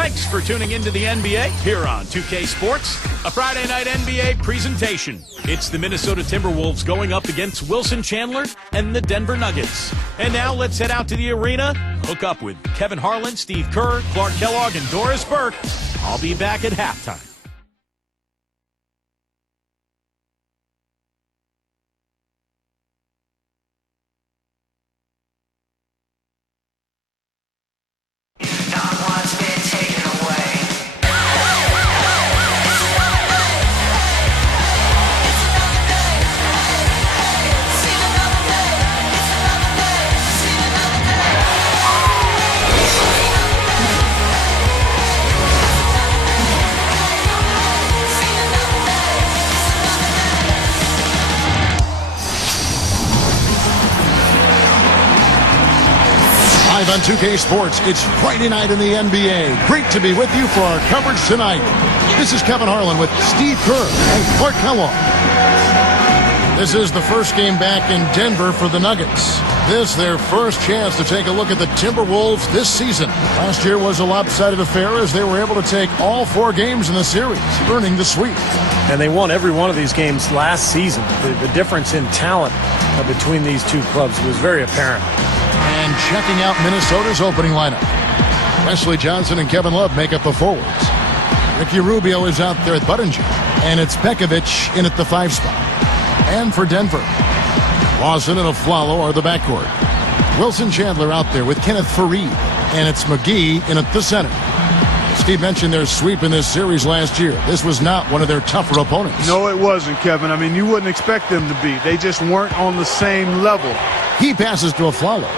Thanks for tuning into the NBA here on 2K Sports, a Friday night NBA presentation. It's the Minnesota Timberwolves going up against Wilson Chandler and the Denver Nuggets. And now let's head out to the arena, hook up with Kevin Harlan, Steve Kerr, Clark Kellogg, and Doris Burke. I'll be back at halftime. On 2K Sports, it's Friday night in the NBA. Great to be with you for our coverage tonight. This is Kevin Harlan with Steve Kerr and Clark Kellogg. This is the first game back in Denver for the Nuggets. This their first chance to take a look at the Timberwolves this season. Last year was a lopsided affair as they were able to take all 4 games in the series, earning the sweep. And they won every one of these games last season. The difference in talent between these two clubs was very apparent. And checking out Minnesota's opening lineup. Wesley Johnson and Kevin Love make up the forwards. Ricky Rubio is out there at Buttinger. And it's Pekovic in at the 5 spot. And for Denver, Lawson and Aflalo are the backcourt. Wilson Chandler out there with Kenneth Faried. And it's McGee in at the center. Steve mentioned their sweep in this series last year. This was not one of their tougher opponents. No, it wasn't, Kevin. I mean, you wouldn't expect them to be. They just weren't on the same level. He passes to Aflalo.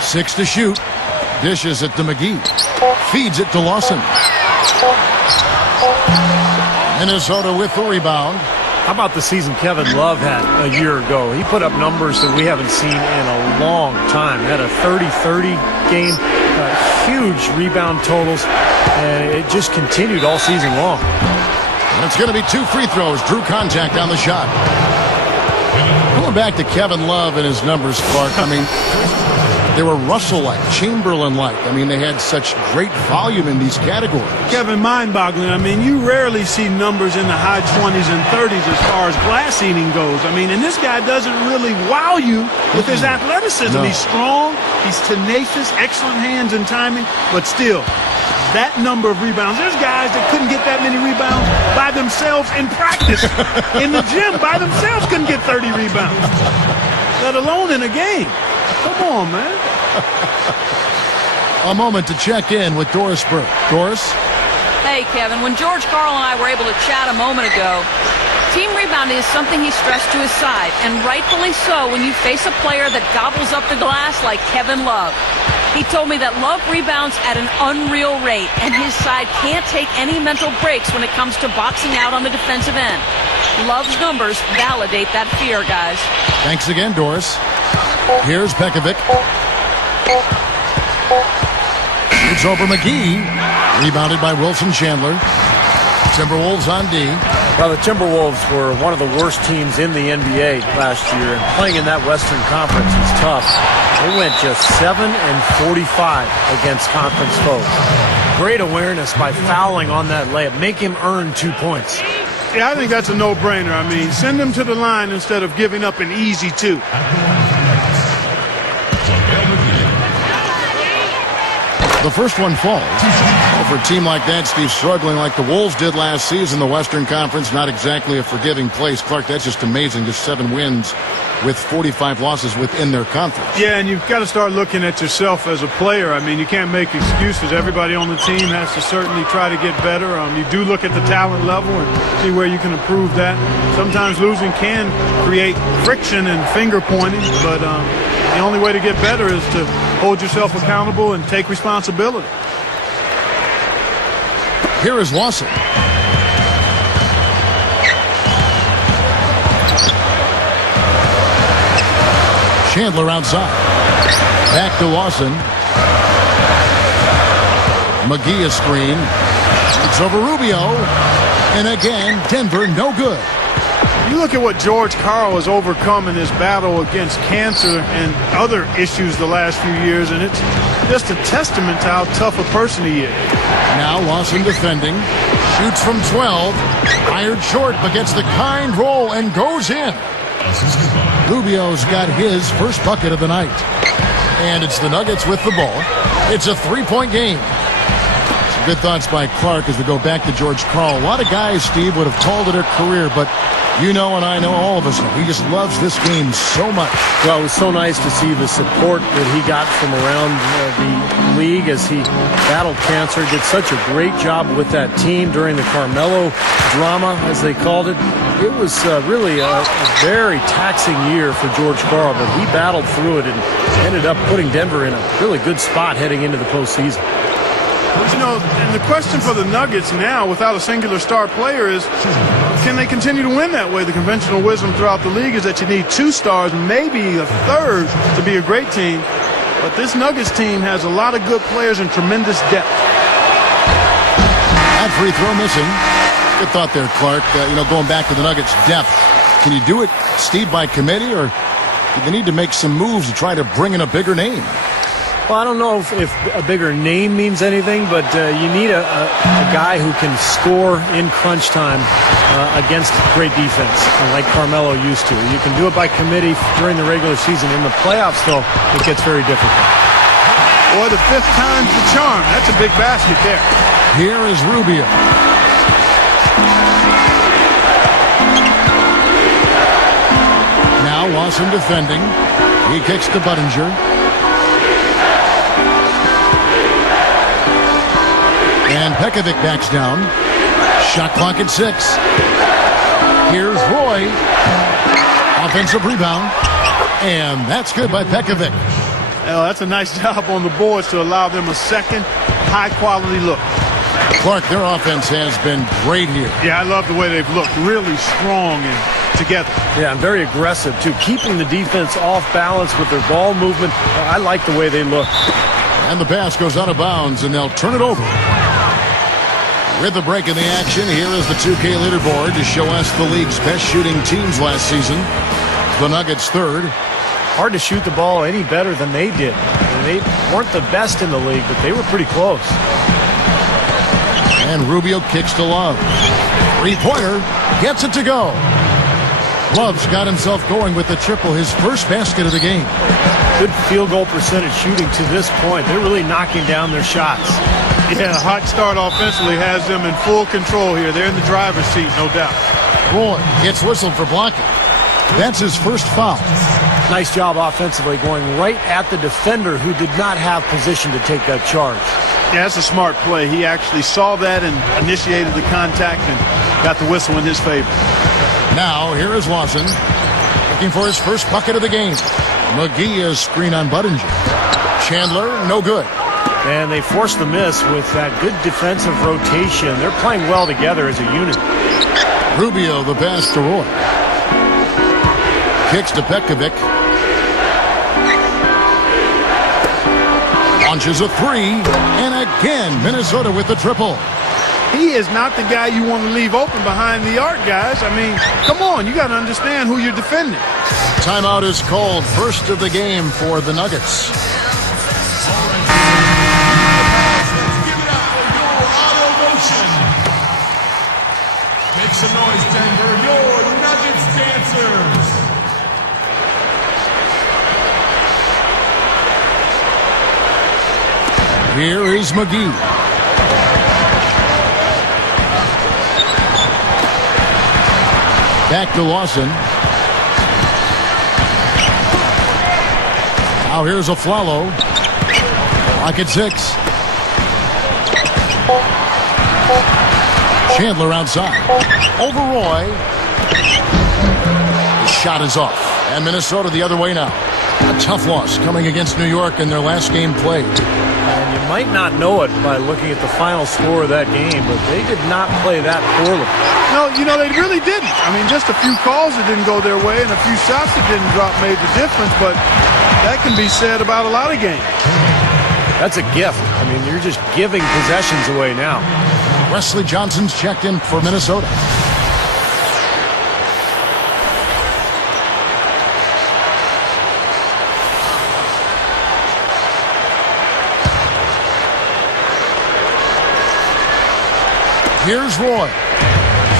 Six to shoot. Dishes it to McGee. Feeds it to Lawson. Minnesota with the rebound. How about the season Kevin Love had a year ago? He put up numbers that we haven't seen in a long time. Had a 30-30 game, huge rebound totals, and it just continued all season long. And it's going to be 2 free throws. Drew contact on the shot. Going back to Kevin Love and his numbers, Clark, I mean, they were Russell-like, Chamberlain-like. I mean, they had such great volume in these categories. Kevin, mind-boggling. I mean, you rarely see numbers in the high 20s and 30s as far as glass eating goes. I mean, and this guy doesn't really wow you with his athleticism. No. He's strong, he's tenacious, excellent hands and timing, but still, that number of rebounds. There's guys that couldn't get that many rebounds by themselves in practice. In the gym, by themselves couldn't get 30 rebounds, let alone in a game. Come on, man. A moment to check in with Doris Burke. Doris? Hey, Kevin. When George Karl and I were able to chat a moment ago, team rebounding is something he stressed to his side, and rightfully so when you face a player that gobbles up the glass like Kevin Love. He told me that Love rebounds at an unreal rate, and his side can't take any mental breaks when it comes to boxing out on the defensive end. Love's numbers validate that fear, guys. Thanks again, Doris. Here's Pekovic. It's over McGee. Rebounded by Wilson Chandler. Timberwolves on D. Well, the Timberwolves were one of the worst teams in the NBA last year, and playing in that Western Conference is tough. They went just 7-45 against conference foes. Great awareness by fouling on that layup. Make him earn 2 points. Yeah, I think that's a no-brainer. I mean, send him to the line instead of giving up an easy 2. The first one falls. For a team like that, Steve, struggling like the Wolves did last season, the Western Conference, not exactly a forgiving place. Clark, that's just amazing. Just 7 wins with 45 losses within their conference. Yeah, and you've got to start looking at yourself as a player. I mean, you can't make excuses. Everybody on the team has to certainly try to get better. You do look at the talent level and see where you can improve that. Sometimes losing can create friction and finger pointing, but the only way to get better is to hold yourself accountable and take responsibility. Here is Lawson. Chandler outside. Back to Lawson. McGee a screen. It's over Rubio. And again, Denver no good. You look at what George Karl has overcome in his battle against cancer and other issues the last few years, and it's just a testament to how tough a person he is. Now Lawson defending. Shoots from 12. Fired short, but gets the kind roll and goes in. Rubio's got his first bucket of the night. And it's the Nuggets with the ball. It's a three-point game. Some good thoughts by Clark as we go back to George Karl. A lot of guys, Steve, would have called it a career, but you know and I know, all of us know, he just loves this game so much. Well, it was so nice to see the support that he got from around the league as he battled cancer. Did such a great job with that team during the Carmelo drama, as they called it. It was really a very taxing year for George Karl, but he battled through it and ended up putting Denver in a really good spot heading into the postseason. You know, and the question for the Nuggets now, without a singular star player, is can they continue to win that way? The conventional wisdom throughout the league is that you need two stars, maybe a third, to be a great team. But this Nuggets team has a lot of good players and tremendous depth. That free throw missing. Good thought there, Clark. Going back to the Nuggets' depth. Can you do it, Steve, by committee, or do they need to make some moves to try to bring in a bigger name? Well, I don't know if a bigger name means anything, but you need a guy who can score in crunch time against great defense, like Carmelo used to. You can do it by committee during the regular season. In the playoffs, though, it gets very difficult. Boy, the fifth time's the charm. That's a big basket there. Here is Rubio. Now Lawson defending. He kicks to Budinger. And Pekovic backs down. Shot clock at 6. Here's Roy. Offensive rebound. And that's good by Pekovic. Well, that's a nice job on the boards to allow them a second high-quality look. Clark, their offense has been great here. Yeah, I love the way they've looked. Really strong and together. Yeah, and very aggressive, too. Keeping the defense off balance with their ball movement. I like the way they look. And the pass goes out of bounds, and they'll turn it over. With the break in the action, here is the 2K leaderboard to show us the league's best shooting teams last season. The Nuggets third. Hard to shoot the ball any better than they did. They weren't the best in the league, but they were pretty close. And Rubio kicks to Love. Three-pointer, gets it to go. Love's got himself going with the triple, his first basket of the game. Good field goal percentage shooting to this point. They're really knocking down their shots. Yeah, a hot start offensively has them in full control here. They're in the driver's seat, no doubt. Roy gets whistled for blocking. That's his first foul. Nice job offensively, going right at the defender who did not have position to take that charge. Yeah, that's a smart play. He actually saw that and initiated the contact and got the whistle in his favor. Now, here is Lawson, looking for his first bucket of the game. McGee is screen on Budinger. Chandler, no good. And they forced the miss with that good defensive rotation. They're playing well together as a unit. Rubio, the pass to Roy. Kicks to Pekovic. Launches a three. And again, Minnesota with the triple. He is not the guy you want to leave open behind the arc, guys. I mean, come on, you got to understand who you're defending. Timeout is called. First of the game for the Nuggets. Make some noise, Denver. Your Nuggets dancers. Here is McGee. Back to Lawson. Now here's a Flalo. Lock at 6. Chandler outside. Over Roy. The shot is off. And Minnesota the other way now. A tough loss coming against New York in their last game played. And you might not know it by looking at the final score of that game, but they did not play that poorly. No, they really didn't. I mean, just a few calls that didn't go their way and a few shots that didn't drop made the difference, but that can be said about a lot of games. That's a gift. I mean, you're just giving possessions away now. Wesley Johnson's checked in for Minnesota. Here's Roy.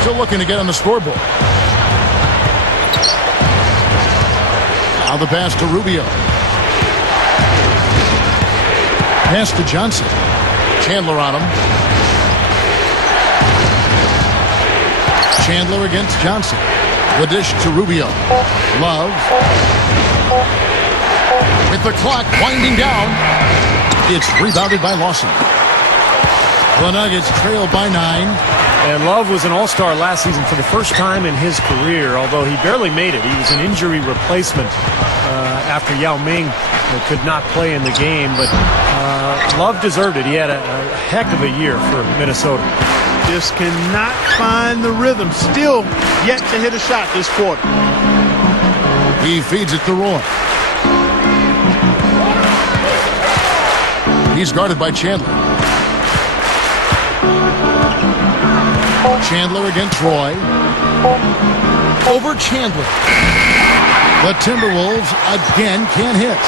Still looking to get on the scoreboard. Now the pass to Rubio. Pass to Johnson. Chandler on him. Chandler against Johnson. The dish to Rubio. Love. With the clock winding down, it's rebounded by Lawson. The Nuggets trail by 9. And Love was an all-star last season for the first time in his career, although he barely made it. He was an injury replacement after Yao Ming could not play in the game. But Love deserved it. He had a heck of a year for Minnesota. Just cannot find the rhythm. Still yet to hit a shot this quarter. He feeds it to Roy. He's guarded by Chandler. Chandler against Roy. Over Chandler. The Timberwolves again can't hit.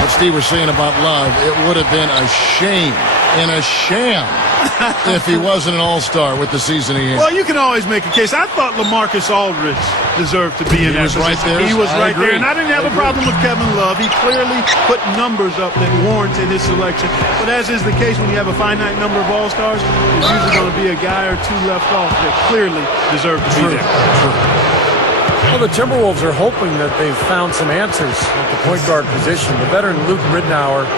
What Steve was saying about Love, it would have been a shame and a sham if he wasn't an all-star with the season he had. Well, you can always make a case. I thought LaMarcus Aldridge deserved to be in that position. Right there. He was right agree. there. And I didn't have a problem with Kevin Love. He clearly put numbers up that warranted his selection. But as is the case when you have a finite number of all-stars, there's usually going to be a guy or two left off that clearly deserve to be there. True. Well, the Timberwolves are hoping that they've found some answers at the point guard position. The veteran Luke Ridnour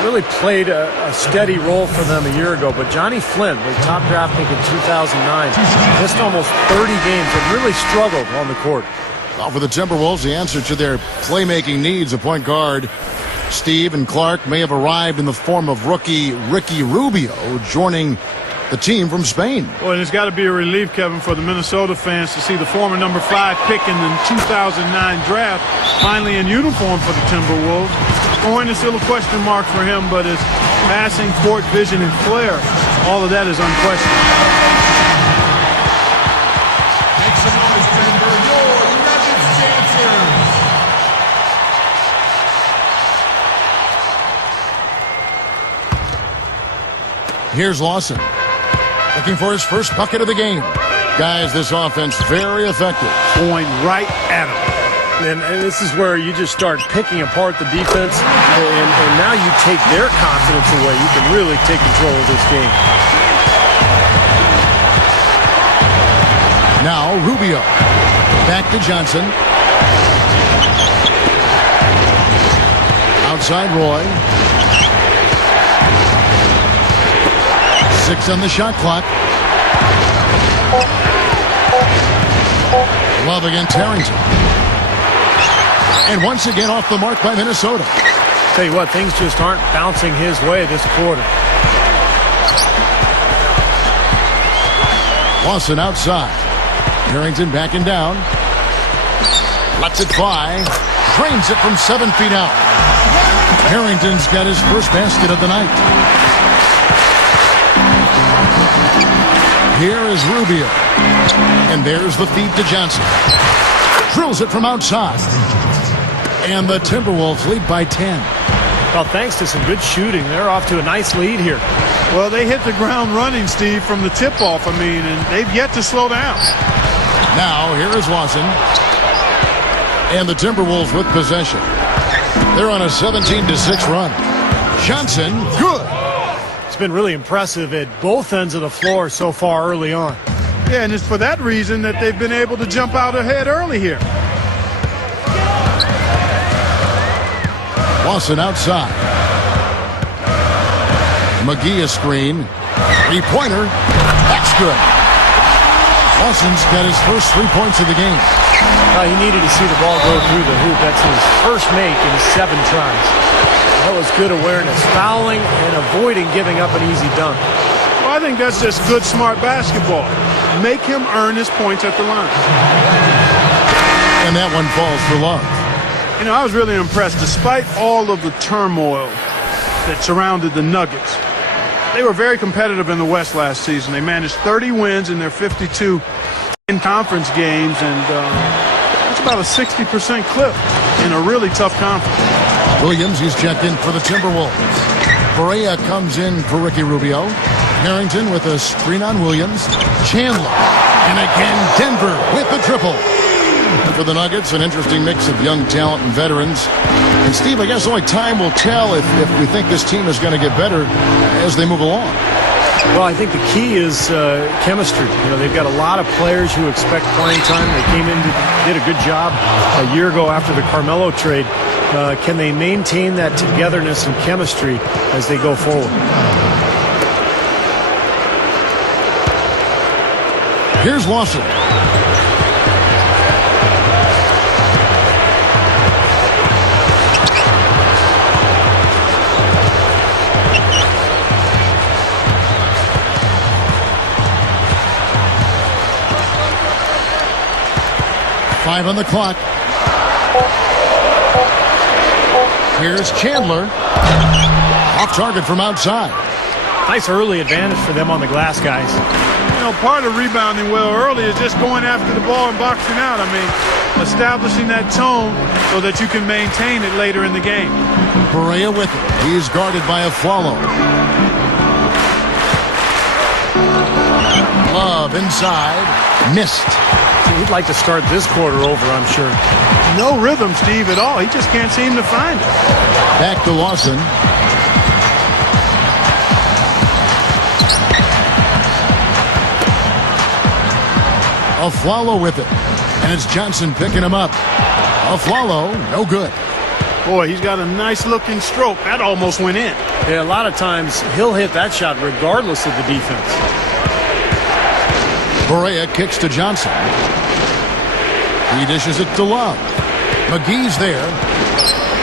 really played a steady role for them a year ago, but Johnny Flynn, the top draft pick in 2009, missed almost 30 games and really struggled on the court. Well, for the Timberwolves, the answer to their playmaking needs, a point guard, Steve and Clark, may have arrived in the form of rookie Ricky Rubio joining the team from Spain. Well, and it's got to be a relief, Kevin, for the Minnesota fans to see the former number 5 pick in the 2009 draft finally in uniform for the Timberwolves. Scoring is still a question mark for him, but his passing, court vision, and flair, all of that is unquestioned. Make some noise, Denver. Your Nuggets dancers. Here's Lawson. Looking for his first bucket of the game. Guys, this offense very effective. Going right at him. And this is where you just start picking apart the defense, and now you take their confidence away. You can really take control of this game. Now Rubio. Back to Johnson. Outside Roy. 6 on the shot clock. Love against Harrington. And once again off the mark by Minnesota. Tell you what, things just aren't bouncing his way this quarter. Lawson outside. Harrington backing down. Lets it fly. Drains it from 7 feet out. Harrington's got his first basket of the night. Here is Rubio. And there's the feed to Johnson. Drills it from outside. And the Timberwolves lead by 10. Well, thanks to some good shooting, they're off to a nice lead here. Well, they hit the ground running, Steve, from the tip-off, and they've yet to slow down. Now, here is Lawson. And the Timberwolves with possession. They're on a 17-6 run. Johnson, good. It's been really impressive at both ends of the floor so far early on. Yeah, and it's for that reason that they've been able to jump out ahead early here. Lawson outside. McGee a screen. 3-pointer. That's good. Lawson's got his first 3 points of the game. He needed to see the ball go through the hoop. That's his first make in 7 tries. That was good awareness. Fouling and avoiding giving up an easy dunk. Well, I think that's just good, smart basketball. Make him earn his points at the line. And that one falls for Love. You know, I was really impressed. Despite all of the turmoil that surrounded the Nuggets, they were very competitive in the West last season. They managed 30 wins in their 52 in-conference games, and that's about a 60% clip in a really tough conference. Williams, he's checked in for the Timberwolves. Perea comes in for Ricky Rubio. Harrington with a screen on Williams. Chandler. And again, Denver with the triple. For the Nuggets, an interesting mix of young talent and veterans. And Steve, I guess only time will tell if we think this team is going to get better as they move along. Well, I think the key is chemistry. You know, they've got a lot of players who expect playing time. They came in, did a good job a year ago after the Carmelo trade. Can they maintain that togetherness and chemistry as they go forward? Here's Lawson. Five on the clock. Here's Chandler. Off target from outside. Nice early advantage for them on the glass, guys. You know, part of rebounding well early is just going after the ball and boxing out. I mean, establishing that tone so that you can maintain it later in the game. Perea with it. He's guarded by a follow. Love inside. Missed. He'd like to start this quarter over, I'm sure. No rhythm, Steve, at all. He just can't seem to find it. Back to Lawson. Aflalo with it. And it's Johnson picking him up. Aflalo, no good. Boy, he's got a nice looking stroke. That almost went in. Yeah, a lot of times he'll hit that shot regardless of the defense. Perea kicks to Johnson. He dishes it to Love. McGee's there.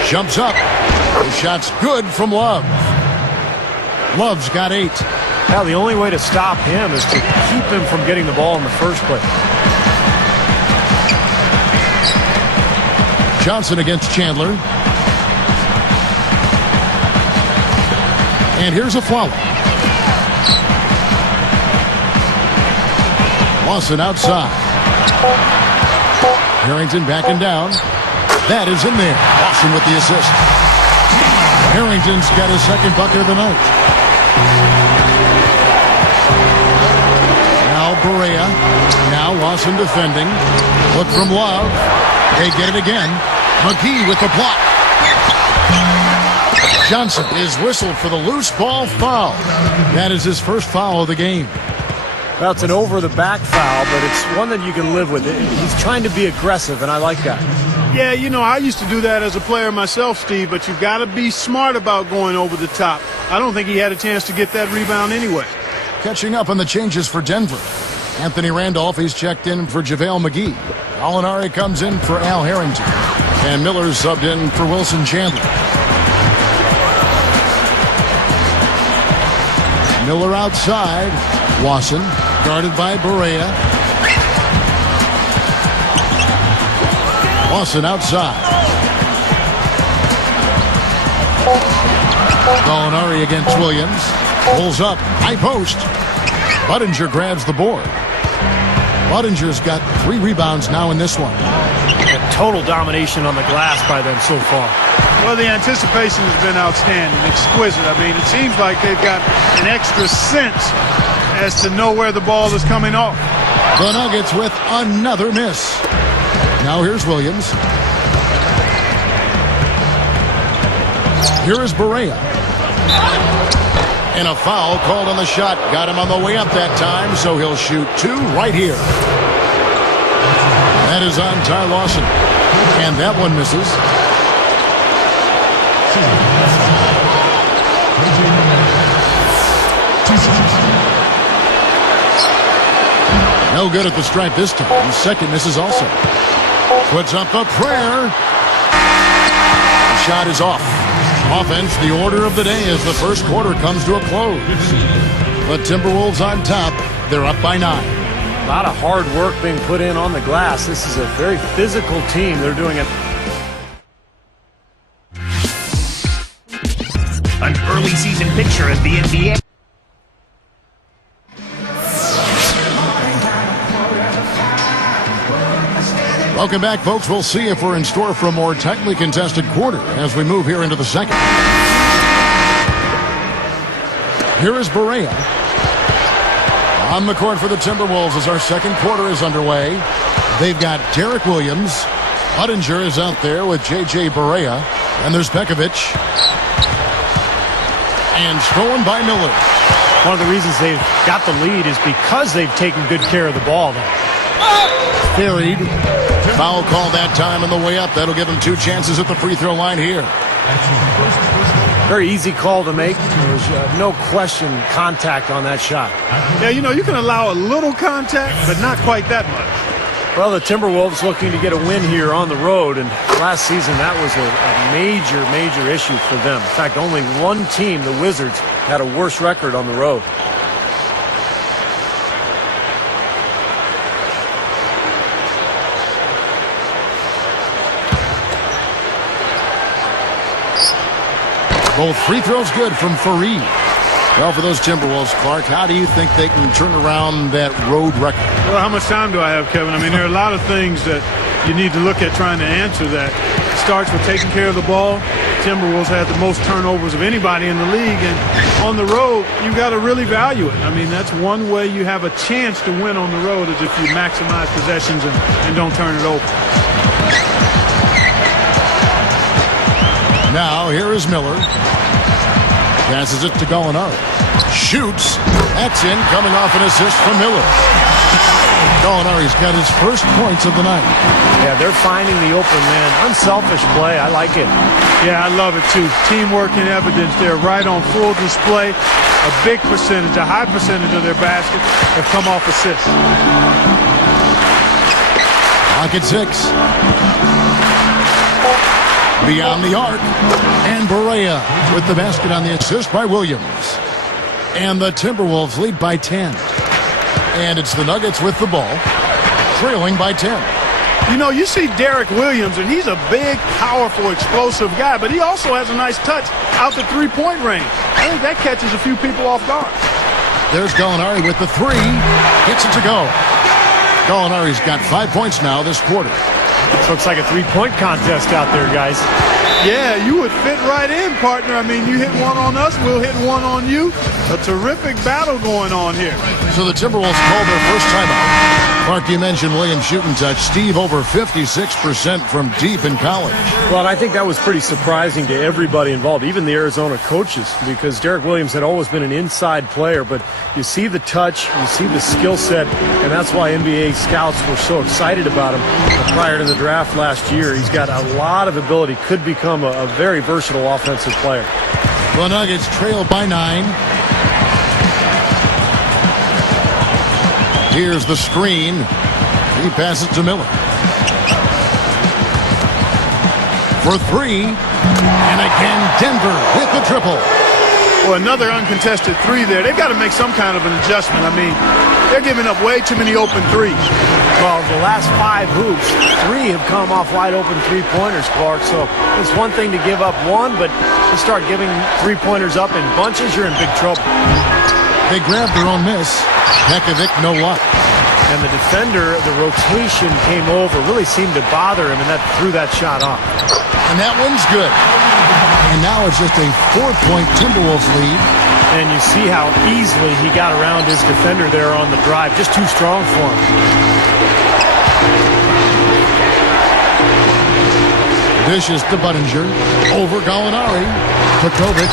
Jumps up. The shot's good from Love. Love's got 8. Now, the only way to stop him is to keep him from getting the ball in the first place. Johnson against Chandler. And here's a foul. Lawson outside. Harrington backing down. That is in there. Lawson with the assist. Harrington's got his second bucket of the night. Now Perea. Now Lawson defending. Look from Love. They get it again. McGee with the block. Johnson is whistled for the loose ball foul. That is his first foul of the game. Well, it's an over-the-back foul, but it's one that you can live with. He's trying to be aggressive, and I like that. Yeah, you know, I used to do that as a player myself, Steve, but you've got to be smart about going over the top. I don't think he had a chance to get that rebound anyway. Catching up on the changes for Denver. Anthony Randolph, he's checked in for JaVale McGee. Alinari comes in for Al Harrington. And Miller's subbed in for Wilson Chandler. Miller outside. Lawson, guarded by Perea. Lawson outside. Gallinari against Williams. Pulls up. High post. Budinger grabs the board. Budinger's got 3 rebounds now in this one. A total domination on the glass by them so far. Well, the anticipation has been outstanding, exquisite. I mean, it seems like they've got an extra sense as to know where the ball is coming off. The Nuggets with another miss. Now here's Williams. Here is Perea. And a foul called on the shot. Got him on the way up that time, so he'll shoot 2 right here. That is on Ty Lawson. And that one misses. No good at the stripe this time. The second misses also. Puts up a prayer. The shot is off. Offense, the order of the day as the first quarter comes to a close. The Timberwolves on top. They're up by 9. A lot of hard work being put in on the glass. This is a very physical team. They're doing it. An early season picture of the NBA. Welcome back, folks. We'll see if we're in store for a more tightly contested quarter as we move here into the second. Here is Perea. On the court for the Timberwolves as our second quarter is underway. They've got Derek Williams. Budinger is out there with J.J. Barea. And there's Pekovic. And stolen by Miller. One of the reasons they've got the lead is because they've taken good care of the ball. Buried. Foul call that time on the way up. That'll give him 2 chances at the free throw line here. Very easy call to make. There's no question contact on that shot. Yeah, you know, you can allow a little contact, but not quite that much. Well, the Timberwolves looking to get a win here on the road, and last season that was a major issue for them. In fact, only one team, the Wizards, had a worse record on the road. Both free throws good from Fareed. Well, for those Timberwolves, Clark, how do you think they can turn around that road record? Well, how much time do I have, Kevin? I mean, there are a lot of things that you need to look at trying to answer that. It starts with taking care of the ball. Timberwolves had the most turnovers of anybody in the league, and on the road, you've got to really value it. I mean, that's one way you have a chance to win on the road is if you maximize possessions and don't turn it over. Now, here is Miller. Passes it to Gallinari. Shoots. That's in, coming off an assist from Miller. Gallinari's got his first points of the night. Yeah, they're finding the open man. Unselfish play. I like it. Yeah, I love it, too. Teamwork in evidence there, right on full display. A big percentage, a high percentage of their baskets have come off assists. Clock at 6. Beyond the arc. And Barea with the basket on the assist by Williams. And the Timberwolves lead by 10. And it's the Nuggets with the ball, trailing by 10. You know, you see Derek Williams, and he's a big, powerful, explosive guy, but he also has a nice touch out the three-point range. I think that catches a few people off guard. There's Gallinari with the 3. Gets it to go. Gallinari's got 5 points now this quarter. This looks like a three-point contest out there, guys. Yeah, you would fit right in, partner. I mean, you hit one on us, we'll hit one on you. A terrific battle going on here. So the Timberwolves called their first timeout. Mark, you mentioned Williams shooting touch. Steve, over 56% from deep in college. Well, and I think that was pretty surprising to everybody involved, even the Arizona coaches, because Derek Williams had always been an inside player, but you see the touch, you see the skill set, and that's why NBA scouts were so excited about him prior to the draft last year. He's got a lot of ability, could become a very versatile offensive player. The Nuggets trail by 9. Here's the screen. He passes to Miller. For 3. And again, Denver with the triple. Well, another uncontested 3 there. They've got to make some kind of an adjustment. I mean, they're giving up way too many open threes. Well, the last 5 hoops, 3 have come off wide open three-pointers, Clark. So it's one thing to give up one, but to start giving three-pointers up in bunches, you're in big trouble. They grabbed their own miss. Pekovic, no luck. And the defender, the rotation came over, really seemed to bother him, and that threw that shot off. And that one's good. And now it's just a 4-point Timberwolves lead. And you see how easily he got around his defender there on the drive. Just too strong for him. Dishes to Budinger. Over Gallinari. Pekovic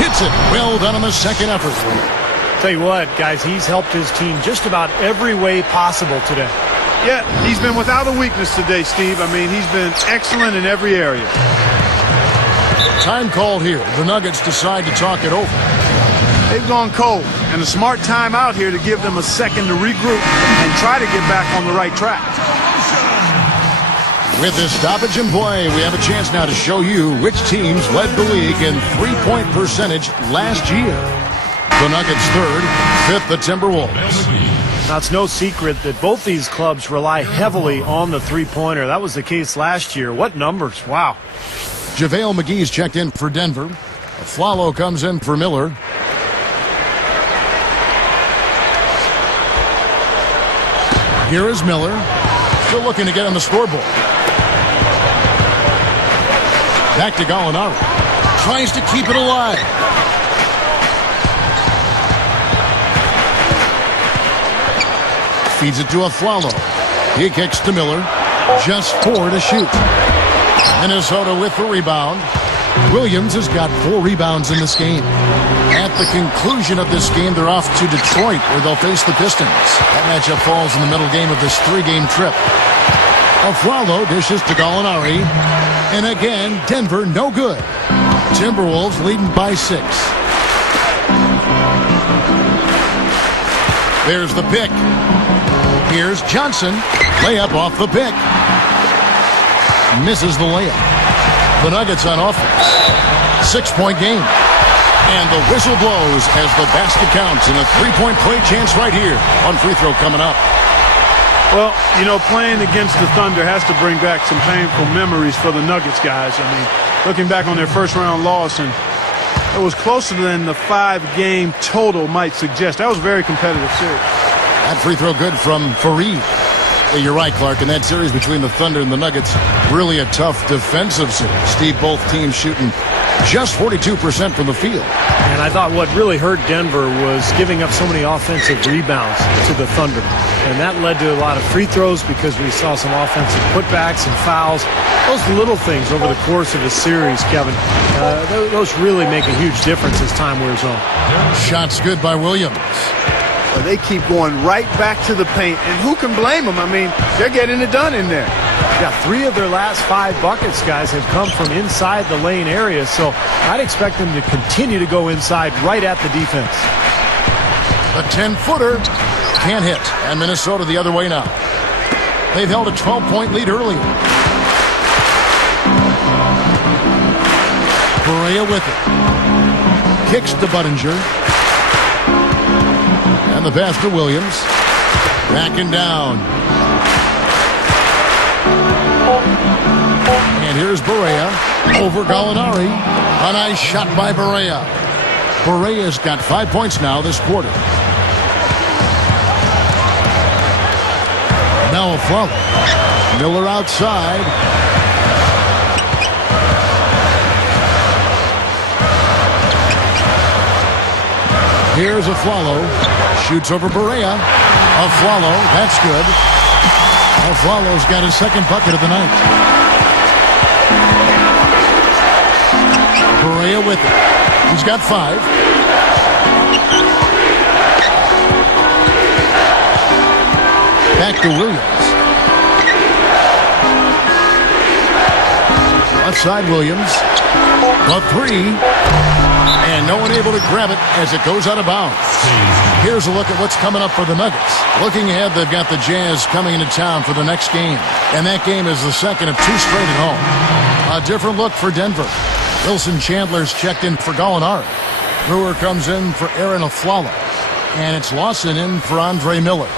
hits it. Well done on the second effort. Tell you what, guys, he's helped his team just about every way possible today. Yeah, he's been without a weakness today, Steve. I mean, he's been excellent in every area. Time called here. The Nuggets decide to talk it over. They've gone cold, and a smart time out here to give them a second to regroup and try to get back on the right track. With this stoppage in play, we have a chance now to show you which teams led the league in three-point percentage last year. The Nuggets third, fifth the Timberwolves. Now, it's no secret that both these clubs rely heavily on the three-pointer. That was the case last year. What numbers? Wow. JaVale McGee's checked in for Denver. Flalo comes in for Miller. Here is Miller. Still looking to get on the scoreboard. Back to Gallinari. Tries to keep it alive. Feeds it to Aflalo. He kicks to Miller. Just 4 to shoot. Minnesota with the rebound. Williams has got 4 rebounds in this game. At the conclusion of this game, they're off to Detroit, where they'll face the Pistons. That matchup falls in the middle game of this 3-game trip. Aflalo dishes to Gallinari. And again, Denver no good. Timberwolves leading by 6. There's the pick. Here's Johnson. Layup off the pick. Misses the layup. The Nuggets on offense. 6-point game. And the whistle blows as the basket counts, and a 3-point play chance right here on free throw coming up. Well, you know, playing against the Thunder has to bring back some painful memories for the Nuggets guys. I mean, looking back on their first-round loss, and it was closer than the 5-game total might suggest. That was a very competitive series. That free throw good from Fareed. Yeah, you're right, Clark. In that series between the Thunder and the Nuggets, really a tough defensive series. Steve, both teams shooting just 42% from the field. And I thought what really hurt Denver was giving up so many offensive rebounds to the Thunder. And that led to a lot of free throws because we saw some offensive putbacks and fouls. Those little things over the course of a series, Kevin, those really make a huge difference as time wears on. Shots good by Williams. Well, they keep going right back to the paint, and who can blame them? I mean, they're getting it done in there. Yeah, 3 of their last 5 buckets, guys, have come from inside the lane area, so I'd expect them to continue to go inside right at the defense. A 10-footer can't hit, and Minnesota the other way now. They've held a 12-point lead earlier. Correa with it. Kicks to Budinger. And the pass to Williams. Backing down. And here's Barea over Gallinari. A nice shot by Barea. Barea's got 5 points now this quarter. Now Aflalo. Miller outside. Here's Aflalo. Shoots over Barea. Aflalo, that's good. Aflalo's got his 2nd bucket of the night. Barea with it. He's got 5. Back to Williams. Outside Williams. A 3. And no one able to grab it as it goes out of bounds. Here's a look at what's coming up for the Nuggets. Looking ahead, they've got the Jazz coming into town for the next game. And that game is the 2nd of 2 straight at home. A different look for Denver. Wilson Chandler's checked in for Gallinari. Brewer comes in for Aaron Aflalo. And it's Lawson in for Andre Miller.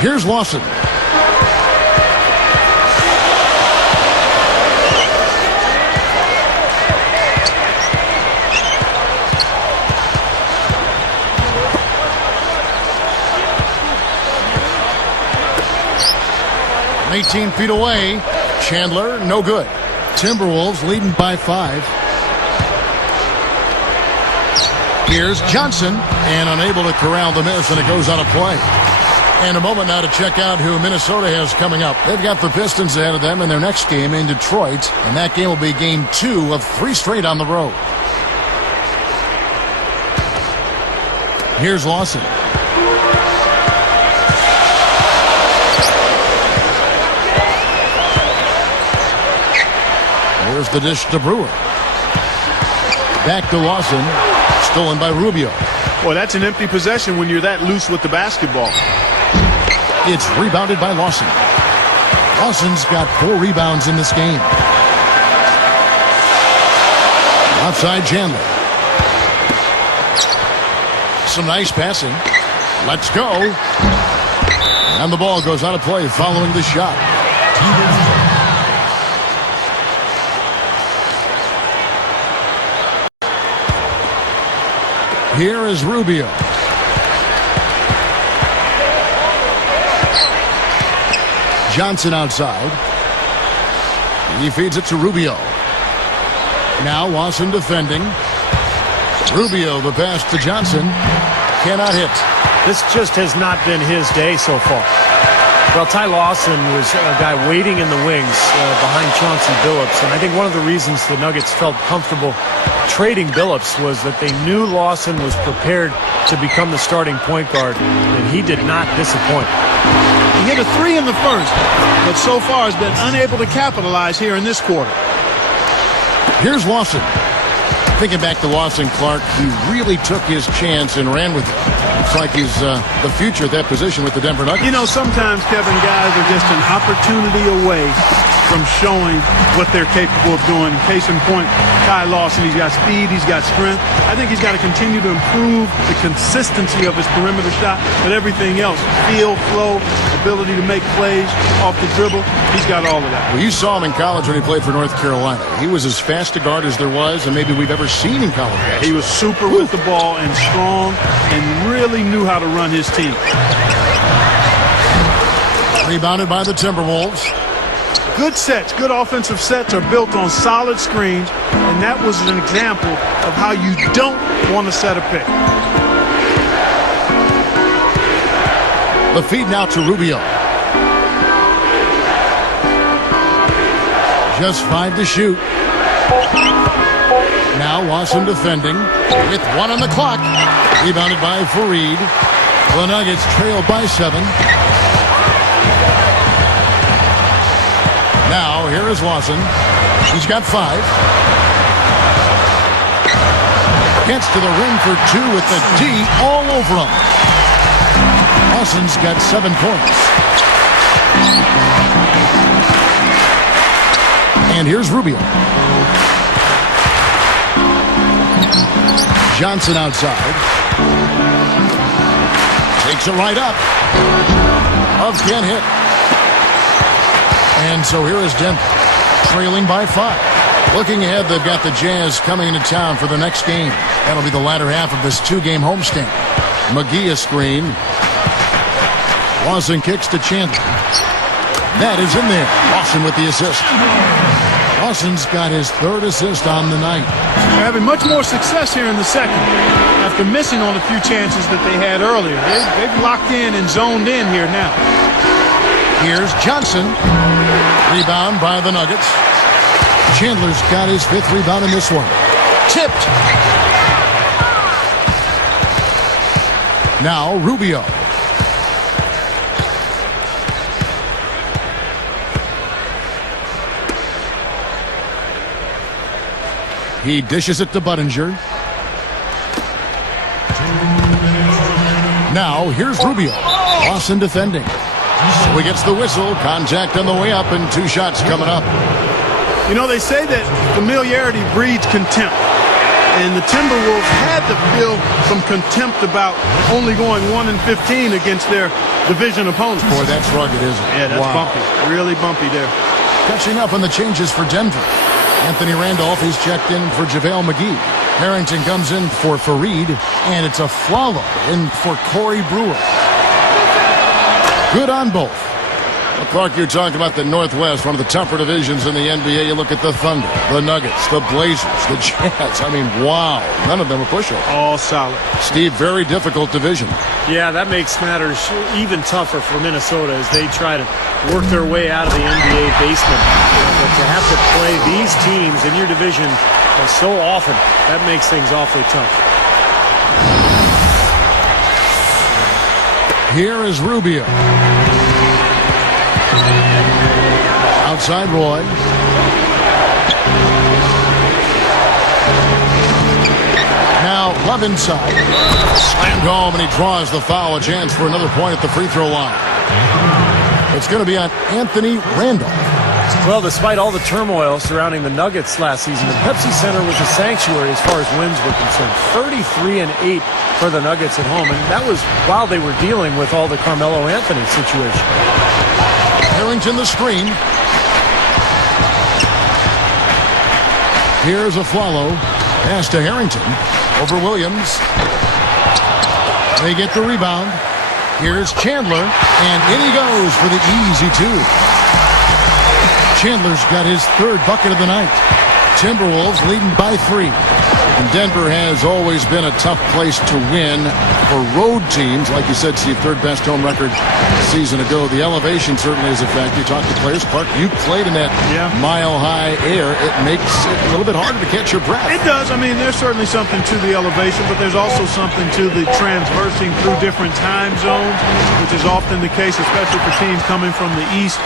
Here's Lawson. From 18 feet away. Chandler, no good. Timberwolves leading by 5. Here's Johnson, and unable to corral the miss, and it goes on a play. And a moment now to check out who Minnesota has coming up. They've got the Pistons ahead of them in their next game in Detroit. And that game will be game 2 of 3 straight on the road. Here's Lawson. There's the dish to Brewer. Back to Lawson. Stolen by Rubio. Well, that's an empty possession when you're that loose with the basketball. It's rebounded by Lawson. Lawson's got 4 rebounds in this game. Outside Chandler. Some nice passing. Let's go. And the ball goes out of play following the shot. Here is Rubio. Johnson outside. He feeds it to Rubio. Now Lawson defending. Rubio, the pass to Johnson. Cannot hit. This just has not been his day so far. Well, Ty Lawson was a guy waiting in the wings behind Chauncey Billups, and I think one of the reasons the Nuggets felt comfortable trading Billups was that they knew Lawson was prepared to become the starting point guard, and he did not disappoint. He hit a 3 in the first, but so far has been unable to capitalize here in this quarter. Here's Lawson. Thinking back to Lawson Clark, he really took his chance and ran with it. Looks like he's the future at that position with the Denver Nuggets. You know, sometimes, Kevin, guys are just an opportunity away from showing what they're capable of doing. Case in point, Ty Lawson, he's got speed, he's got strength. I think he's got to continue to improve the consistency of his perimeter shot, but everything else, feel, flow, ability to make plays off the dribble, he's got all of that. Well, you saw him in college when he played for North Carolina. He was as fast a guard as there was, and maybe we've ever seen in college. He was super with the ball and strong and really knew how to run his team. Rebounded by the Timberwolves. Good sets, good offensive sets are built on solid screens, and that was an example of how you don't want to set a pick. The feed now to Rubio. Just 5 to shoot. Now Lawson defending with 1 on the clock. Rebounded by Fareed. The Nuggets trailed by 7. Now here is Lawson. He's got 5. Gets to the ring for 2 with the D all over him. Lawson's got 7 points. And here's Rubio. Johnson outside. Takes it right up. Love can't hit. And so here is Denver, trailing by 5. Looking ahead, they've got the Jazz coming into town for the next game. That'll be the latter half of this 2-game homestand. McGee a screen. Lawson kicks to Chandler. That is in there. Lawson with the assist. Lawson's got his 3rd assist on the night. They're having much more success here in the second after missing on a few chances that they had earlier. They've locked in and zoned in here now. Here's Johnson. Rebound by the Nuggets. Chandler's got his 5th rebound in this one. Tipped. Now Rubio. He dishes it to Budinger. Now here's Rubio. Lawson defending. So he gets the whistle. Contact on the way up and 2 shots coming up. You know, they say that familiarity breeds contempt. And the Timberwolves had to feel some contempt about only going 1-15 against their division opponents. Boy, that's rugged, isn't it? Yeah, that's bumpy. Really bumpy there. Catching up on the changes for Denver. Anthony Randolph is checked in for JaVale McGee. Harrington comes in for Fareed. And it's a Flalo in for Corey Brewer. Good on both. Well, Clark, you talked about the Northwest, one of the tougher divisions in the NBA. You look at the Thunder, the Nuggets, the Blazers, the Jazz. I mean, wow. None of them are pushovers. All solid. Steve, very difficult division. Yeah, that makes matters even tougher for Minnesota as they try to work their way out of the NBA basement. But to have to play these teams in your division so often, that makes things awfully tough. Here is Rubio. Outside Roy. Now Love inside. Slammed home and he draws the foul. A chance for another point at the free throw line. It's going to be on Anthony Randolph. Well, despite all the turmoil surrounding the Nuggets last season, the Pepsi Center was a sanctuary as far as wins were concerned. 33-8 for the Nuggets at home, and that was while they were dealing with all the Carmelo Anthony situation. Harrington the screen. Here's a Flalo. Pass to Harrington. Over Williams. They get the rebound. Here's Chandler, and in he goes for the easy 2. Chandler's got his 3rd bucket of the night. Timberwolves leading by 3. And Denver has always been a tough place to win for road teams. Like you said, Steve, third best home record a season ago. The elevation certainly is a factor. You talk to players. Clark, you played in that mile-high air. It makes it a little bit harder to catch your breath. It does. I mean, there's certainly something to the elevation, but there's also something to the transversing through different time zones, which is often the case, especially for teams coming from the East.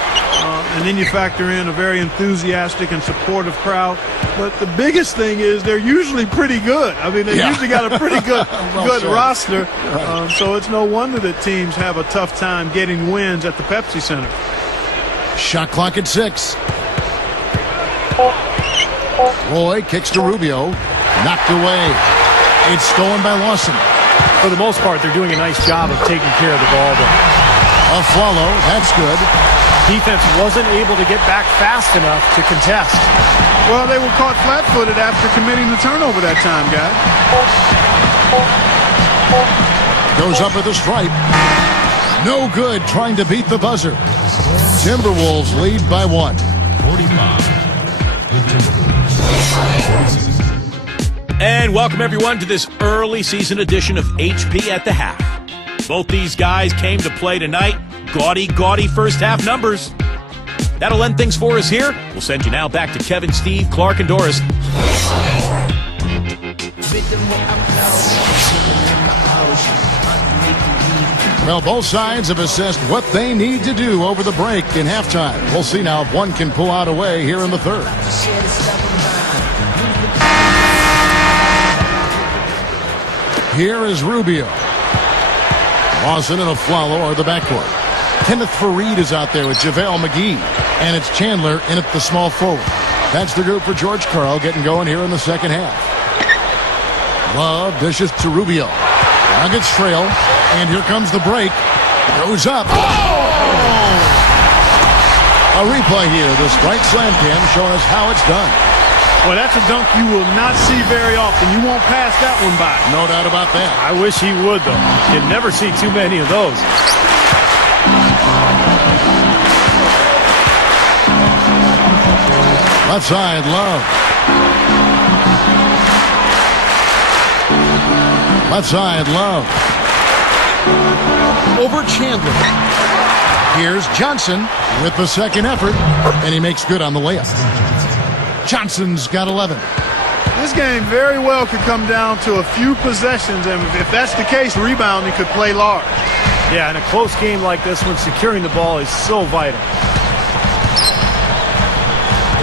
And then you factor in a very enthusiastic and supportive crowd. But the biggest thing is they're usually pretty good. I mean, they usually got a pretty good roster. So it's no wonder that teams have a tough time getting wins at the Pepsi Center. Shot clock at 6. Roy kicks to Rubio. Knocked away. It's stolen by Lawson. For the most part, they're doing a nice job of taking care of the ball. A follow. That's good. Defense wasn't able to get back fast enough to contest. Well, they were caught flat-footed after committing the turnover that time, guys. Goes up at the stripe. No good trying to beat the buzzer. Timberwolves lead by 1. 45. And welcome everyone to this early season edition of HP at the Half. Both these guys came to play tonight. Gaudy first half numbers. That'll end things for us here. We'll send you now back to Kevin, Steve, Clark, and Doris. Well, both sides have assessed what they need to do over the break in halftime. We'll see now if one can pull out a way here in the third. Here is Rubio. Lawson and Aflalo are the backcourt. Kenneth Faried is out there with JaVale McGee. And it's Chandler in at the small forward. That's the group for George Karl getting going here in the second half. Love dishes to Rubio. Nuggets trail. And here comes the break. Goes up. A replay here. The Sprite Slam Cam showing us how it's done. Well, that's a dunk you will not see very often. You won't pass that one by. No doubt about that. I wish he would, though. You never see too many of those. Left side, Love. Left side, Love. Over Chandler. Here's Johnson with the second effort, and he makes good on the layup. Johnson's got 11. This game very well could come down to a few possessions, and if that's the case, rebounding could play large. Yeah, in a close game like this one, securing the ball is so vital.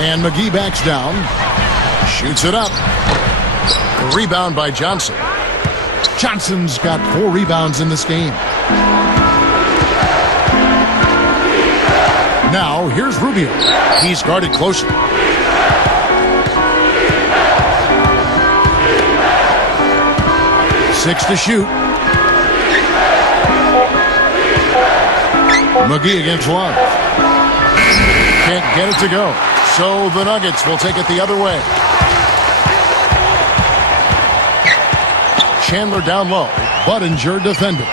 And McGee backs down. Shoots it up. A rebound by Johnson. Johnson's got 4 rebounds in this game. Now, here's Rubio. He's guarded closely. Six to shoot. McGee against Love. Can't get it to go. So the Nuggets will take it the other way. Chandler down low. Budinger defending.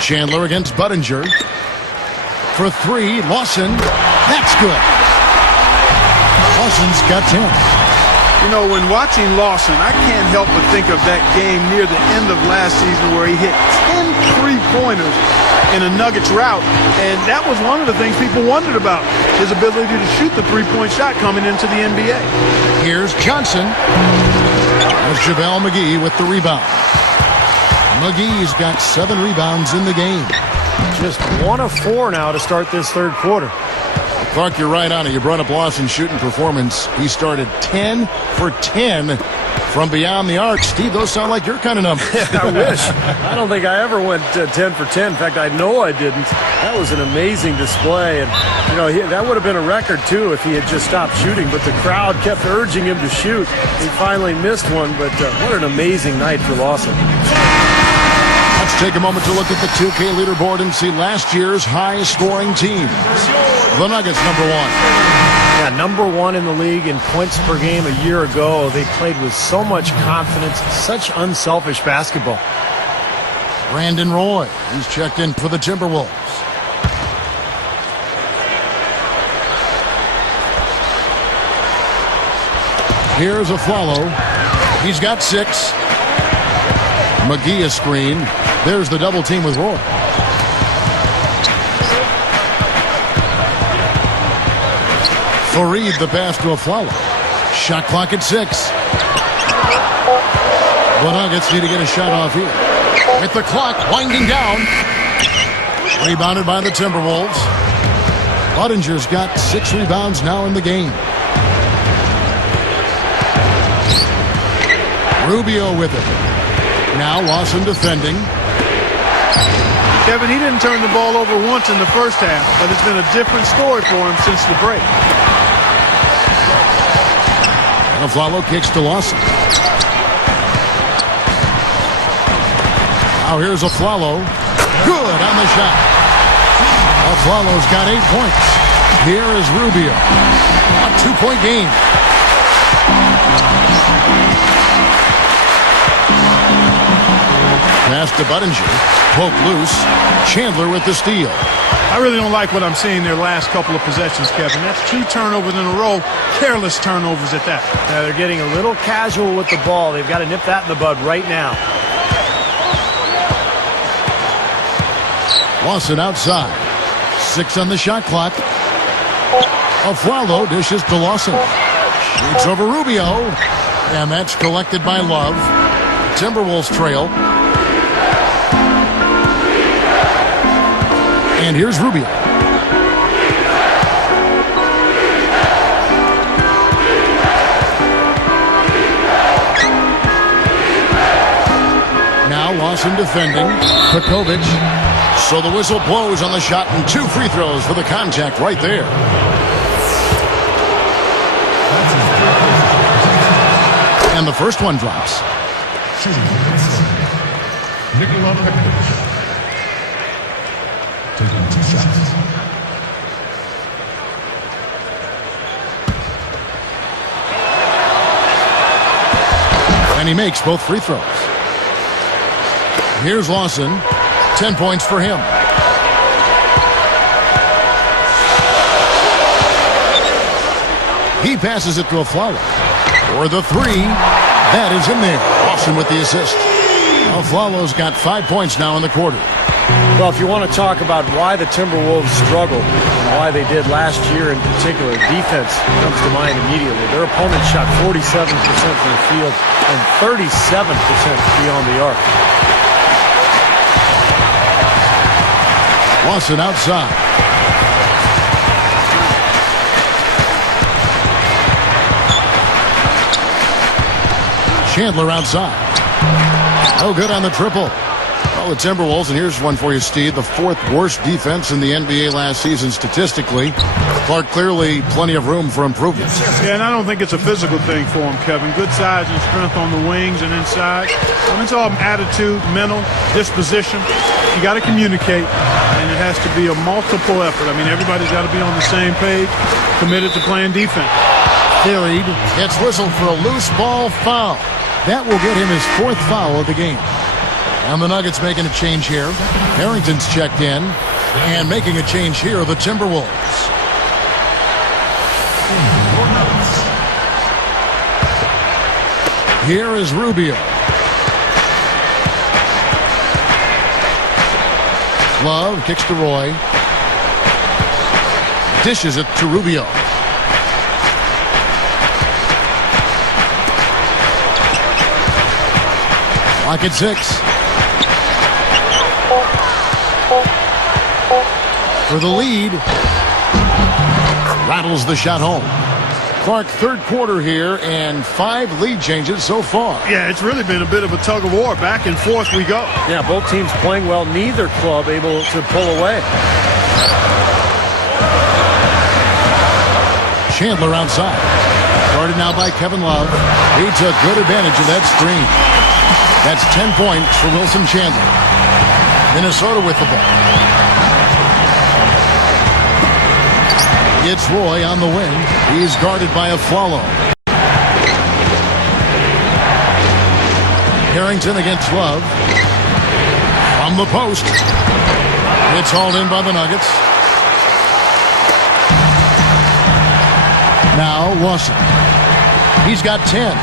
Chandler against Budinger. For 3, Lawson. That's good. Lawson's got 10. You know, when watching Lawson, I can't help but think of that game near the end of last season where he hit 10 3-pointers in a Nuggets rout, and that was one of the things people wondered about, his ability to shoot the 3-point shot coming into the NBA. Here's Johnson. There's JaVale McGee with the rebound. McGee's got 7 rebounds in the game. Just 1 of 4 now to start this third quarter. Clark, you're right on it. You brought up Lawson's shooting performance. He started 10 for 10 from beyond the arc. Steve, those sound like your kind of numbers. I wish. I don't think I ever went 10 for 10. In fact, I know I didn't. That was an amazing display. And, you know, that would have been a record, too, if he had just stopped shooting. But the crowd kept urging him to shoot. He finally missed one. But what an amazing night for Lawson. Let's take a moment to look at the 2K leaderboard and see last year's high-scoring teams. The Nuggets, number 1. Yeah, number 1 in the league in points per game a year ago. They played with so much confidence, such unselfish basketball. Brandon Roy, he's checked in for the Timberwolves. Here's a follow. He's got 6. McGee a screen. There's the double team with Roy. Fareed the pass to Aflalo. Shot clock at 6. The Nuggets need to get a shot off here. With the clock winding down. Rebounded by the Timberwolves. Buddinger's got 6 rebounds now in the game. Rubio with it. Now Lawson defending. Kevin, he didn't turn the ball over once in the first half, but it's been a different story for him since the break. Aflalo kicks to Lawson. Now here's Aflalo. Good on the shot. Aflalo's got 8 points. Here is Rubio. A 2-point game. Pass to Budinger. Poke loose. Chandler with the steal. I really don't like what I'm seeing their last couple of possessions, Kevin. That's 2 turnovers in a row. Careless turnovers at that. Yeah, they're getting a little casual with the ball. They've got to nip that in the bud right now. Lawson outside. 6 on the shot clock. Aflalo dishes to Lawson. Shoots over Rubio. And that's collected by Love. Timberwolves trail. And here's Rubio. Now Lawson defending. Pekovic. So the whistle blows on the shot and 2 free throws for the contact right there. And the first one drops. Nikola Pekovic. Taking 2 shots. And he makes both free throws. Here's Lawson. 10 points for him. He passes it to Aflalo. For the 3. That is in there. Lawson with the assist. Aflalo's got 5 points now in the quarter. Well, if you want to talk about why the Timberwolves struggled and why they did last year in particular, defense comes to mind immediately. Their opponent shot 47% from the field and 37% beyond the arc. Lawson outside. Chandler outside. No good on the triple. Well, the Timberwolves, and here's one for you, Steve, the 4th worst defense in the NBA last season statistically. Clark, clearly plenty of room for improvement. Yeah, and I don't think it's a physical thing for him, Kevin. Good size and strength on the wings and inside. I mean, it's all attitude, mental, disposition. You got to communicate, and it has to be a multiple effort. I mean, everybody's got to be on the same page, committed to playing defense. Carried, gets whistled for a loose ball foul. That will get him his 4th foul of the game. And the Nuggets making a change here. Harrington's checked in. And making a change here are the Timberwolves. Here is Rubio. Love kicks to Roy. Dishes it to Rubio. Clock at 6. For the lead. Rattles the shot home. Clark, 3rd quarter here, and 5 lead changes so far. Yeah, it's really been a bit of a tug of war. Back and forth we go. Yeah, both teams playing well. Neither club able to pull away. Chandler outside. Guarded now by Kevin Love. He took good advantage of that screen. That's 10 points for Wilson Chandler. Minnesota with the ball. It's Roy on the wing. He's guarded by Aflalo. Harrington against Love. From the post. It's hauled in by the Nuggets. Now Lawson. He's got 10.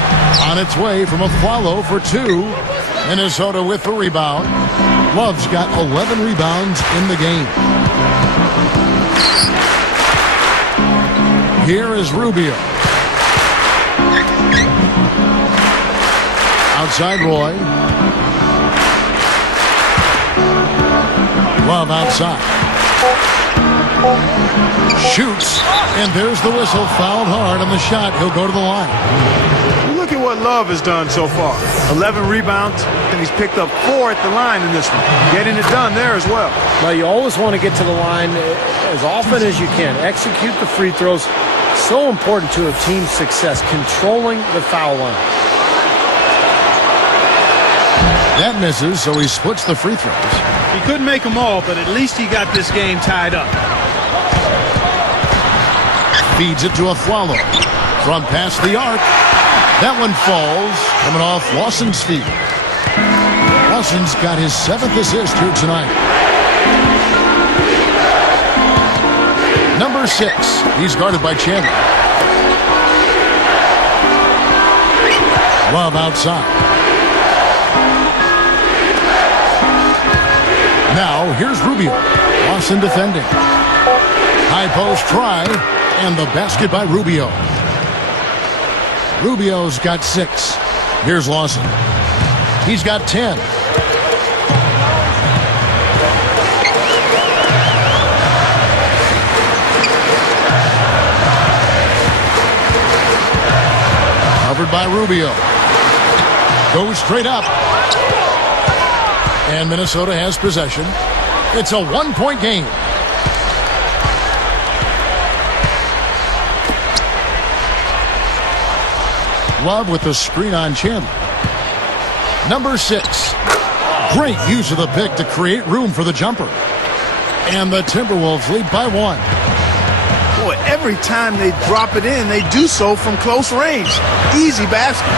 On its way from a follow for 2. Minnesota with the rebound. Love's got 11 rebounds in the game. Here is Rubio. Outside Roy. Love outside. Shoots, and there's the whistle. Fouled hard on the shot. He'll go to the line. Look at what Love has done so far. 11 rebounds, and he's picked up 4 at the line in this one. Getting it done there as well. Now, you always want to get to the line as often as you can. Execute the free throws. So important to a team's success, controlling the foul line. That misses, so he splits the free throws. He couldn't make them all, but at least he got this game tied up. Feeds it to Aflalo. From past the arc. That one falls, coming off Lawson's feet. Lawson's got his 7th assist here tonight. Number 6. He's guarded by Chandler. Love outside. Now, here's Rubio. Lawson defending. High post try, and the basket by Rubio. Rubio's got 6. Here's Lawson. He's got 10. Covered by Rubio. Goes straight up. And Minnesota has possession. It's a 1-point game. Love with the screen on Chandler. Number 6. Great use of the pick to create room for the jumper. And the Timberwolves lead by 1. Boy, every time they drop it in, they do so from close range. Easy basket.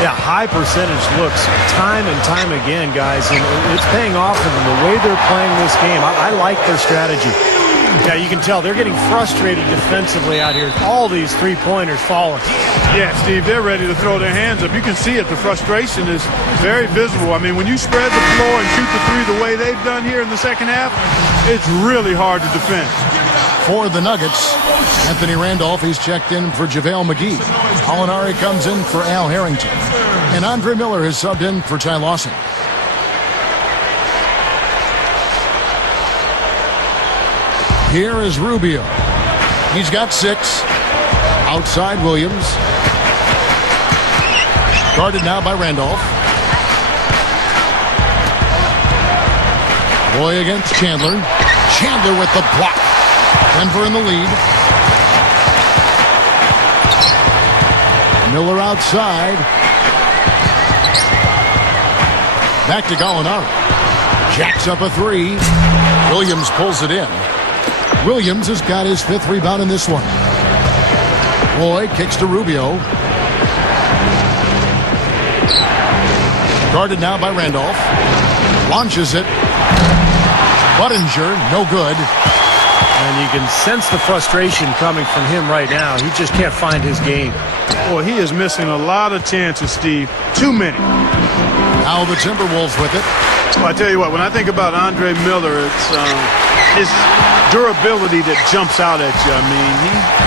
Yeah, high percentage looks time and time again, guys, and it's paying off for them the way they're playing this game. I like their strategy. Yeah, you can tell they're getting frustrated defensively out here. All these three-pointers falling. Yeah, Steve, they're ready to throw their hands up. You can see it. The frustration is very visible. I mean, when you spread the floor and shoot the three the way they've done here in the second half, it's really hard to defend. For the Nuggets, Anthony Randolph, he's checked in for JaVale McGee. Molinari comes in for Al Harrington. And Andre Miller has subbed in for Ty Lawson. Here is Rubio. He's got 6. Outside Williams. Guarded now by Randolph. Boy against Chandler. Chandler with the block. Denver in the lead. Miller outside. Back to Gallinari. Jacks up a 3. Williams pulls it in. Williams has got his 5th rebound in this one. Roy kicks to Rubio. Guarded now by Randolph. Launches it. Budinger, no good. And you can sense the frustration coming from him right now. He just can't find his game. Boy, he is missing a lot of chances, Steve. Too many. Now the Timberwolves with it. Well, I tell you what, when I think about Andre Miller, it's his durability that jumps out at you. I mean,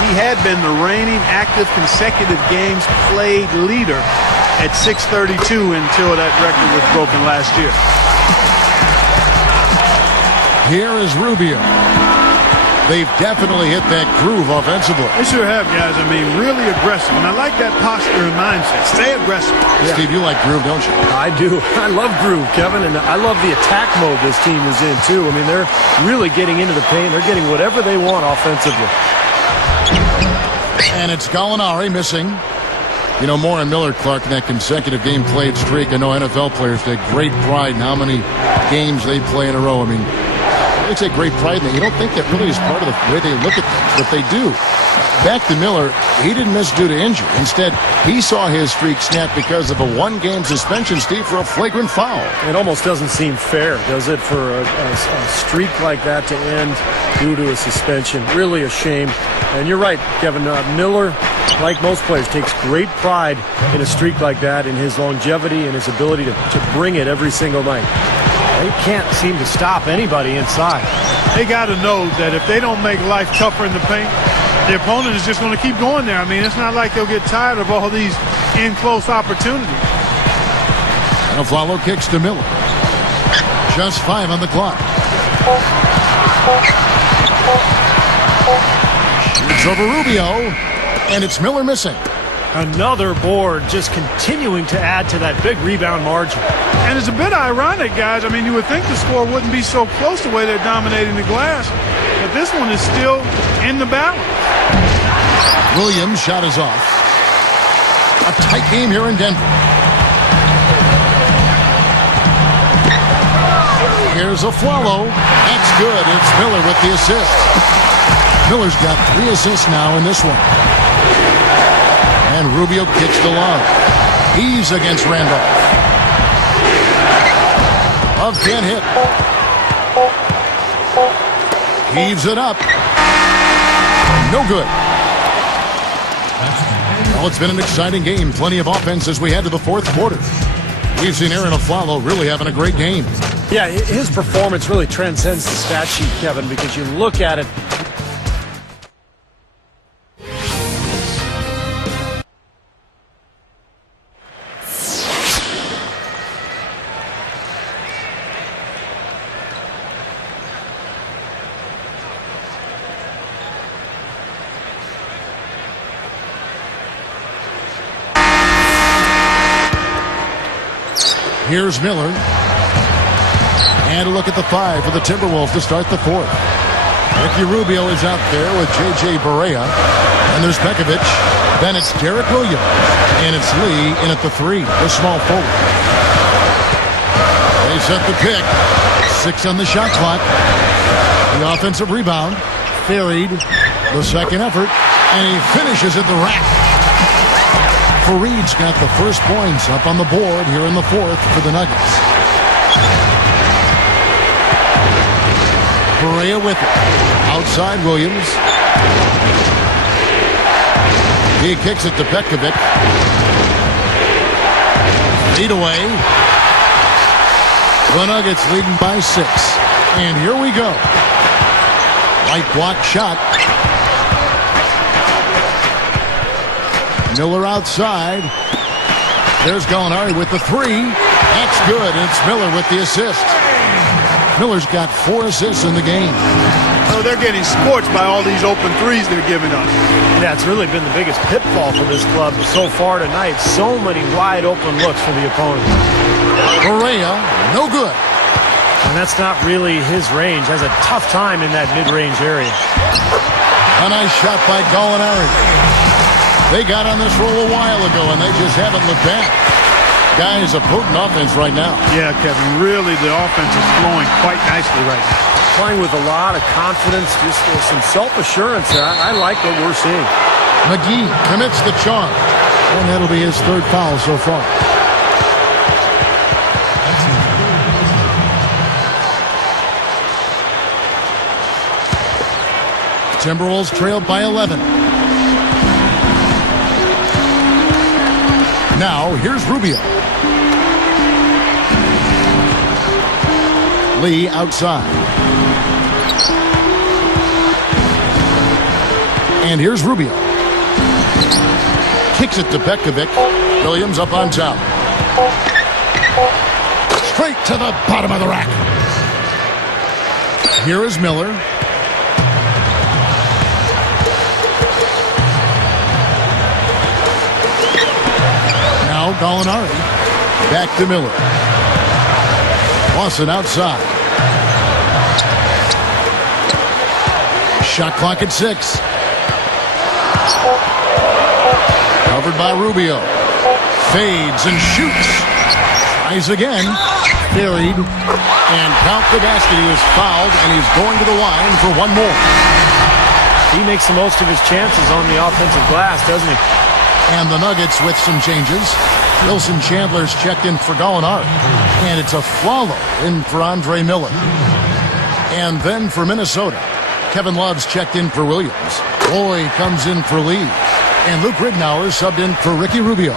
he had been the reigning active consecutive games played leader at 632 until that record was broken last year. Here is Rubio. They've definitely hit that groove offensively. They sure have, guys. I mean, really aggressive. And I like that posture and mindset. Stay aggressive. Yeah. Steve, you like groove, don't you? I do. I love groove, Kevin, and I love the attack mode this team is in, too. I mean, they're really getting into the paint. They're getting whatever they want offensively. And it's Gallinari missing. You know, Moore and Miller, Clark, in that consecutive game played streak. I know NFL players take great pride in how many games they play in a row. I mean, they take great pride in that. You don't think that really is part of the way they look at things, but they do. Back to Miller, he didn't miss due to injury. Instead, he saw his streak snap because of a one-game suspension, Steve, for a flagrant foul. It almost doesn't seem fair, does it, for a streak like that to end due to a suspension? Really a shame. And you're right, Kevin. Miller, like most players, takes great pride in a streak like that, in his longevity and his ability to bring it every single night. They can't seem to stop anybody inside. They got to know that if they don't make life tougher in the paint, the opponent is just going to keep going there. I mean, it's not like they'll get tired of all these in-close opportunities. And a follow kicks to Miller. Just 5 on the clock. Shoots over Rubio, and it's Miller missing. Another board, just continuing to add to that big rebound margin. And it's a bit ironic, guys. I mean, you would think the score wouldn't be so close the way they're dominating the glass, but this one is still in the balance. Williams' shot is off. A tight game here in Denver. Here's a follow. That's good. It's Miller with the assist. Miller's got 3 assists now in this one. And Rubio kicks to Love. He's against Randolph. Love can't hit. Heaves it up. No good. Well, it's been an exciting game. Plenty of offense as we head to the fourth quarter. We've seen Aaron Aflalo really having a great game. Yeah, his performance really transcends the stat sheet, Kevin, because you look at it. Here's Miller. And a look at the 5 for the Timberwolves to start the fourth. Ricky Rubio is out there with J.J. Barea. And there's Pekovic. Then it's Derek Williams. And it's Lee in at the 3, the small forward. They set the pick. 6 on the shot clock. The offensive rebound. Ferried. The second effort. And he finishes at the rack. Fareed's got the first points up on the board here in the fourth for the Nuggets. Barea with it. Outside Williams. He kicks it to Pekovic. Lead away. The Nuggets leading by 6. And here we go. Light block shot. Miller outside. There's Gallinari with the 3. That's good. It's Miller with the assist. Miller's got 4 assists in the game. So they're getting scorched by all these open threes they're giving up. Yeah, it's really been the biggest pitfall for this club so far tonight. So many wide open looks for the opponent. Barea, no good. And that's not really his range. Has a tough time in that mid-range area. A nice shot by Gallinari. They got on this roll a while ago, and they just haven't looked back. Guys, a potent offense right now. Yeah, Kevin, really the offense is flowing quite nicely right now. Playing with a lot of confidence, just some self-assurance. I like what we're seeing. McGee commits the charge, and that'll be his 3rd foul so far. Timberwolves trailed by 11. Now, here's Rubio. Lee outside. And here's Rubio. Kicks it to Pekovic. Williams up on top. Straight to the bottom of the rack. Here is Miller. Now Gallinari. Back to Miller. Lawson outside. Shot clock at 6. Covered by Rubio. Fades and shoots. Tries again. Buried. And count the basket. He was fouled, and he's going to the line for one more. He makes the most of his chances on the offensive glass, doesn't he? And the Nuggets with some changes. Wilson Chandler's checked in for Gallinari. And it's a Flalo in for Andre Miller. And then for Minnesota, Kevin Love's checked in for Williams. Roy comes in for Lee. And Luke Ridnour subbed in for Ricky Rubio.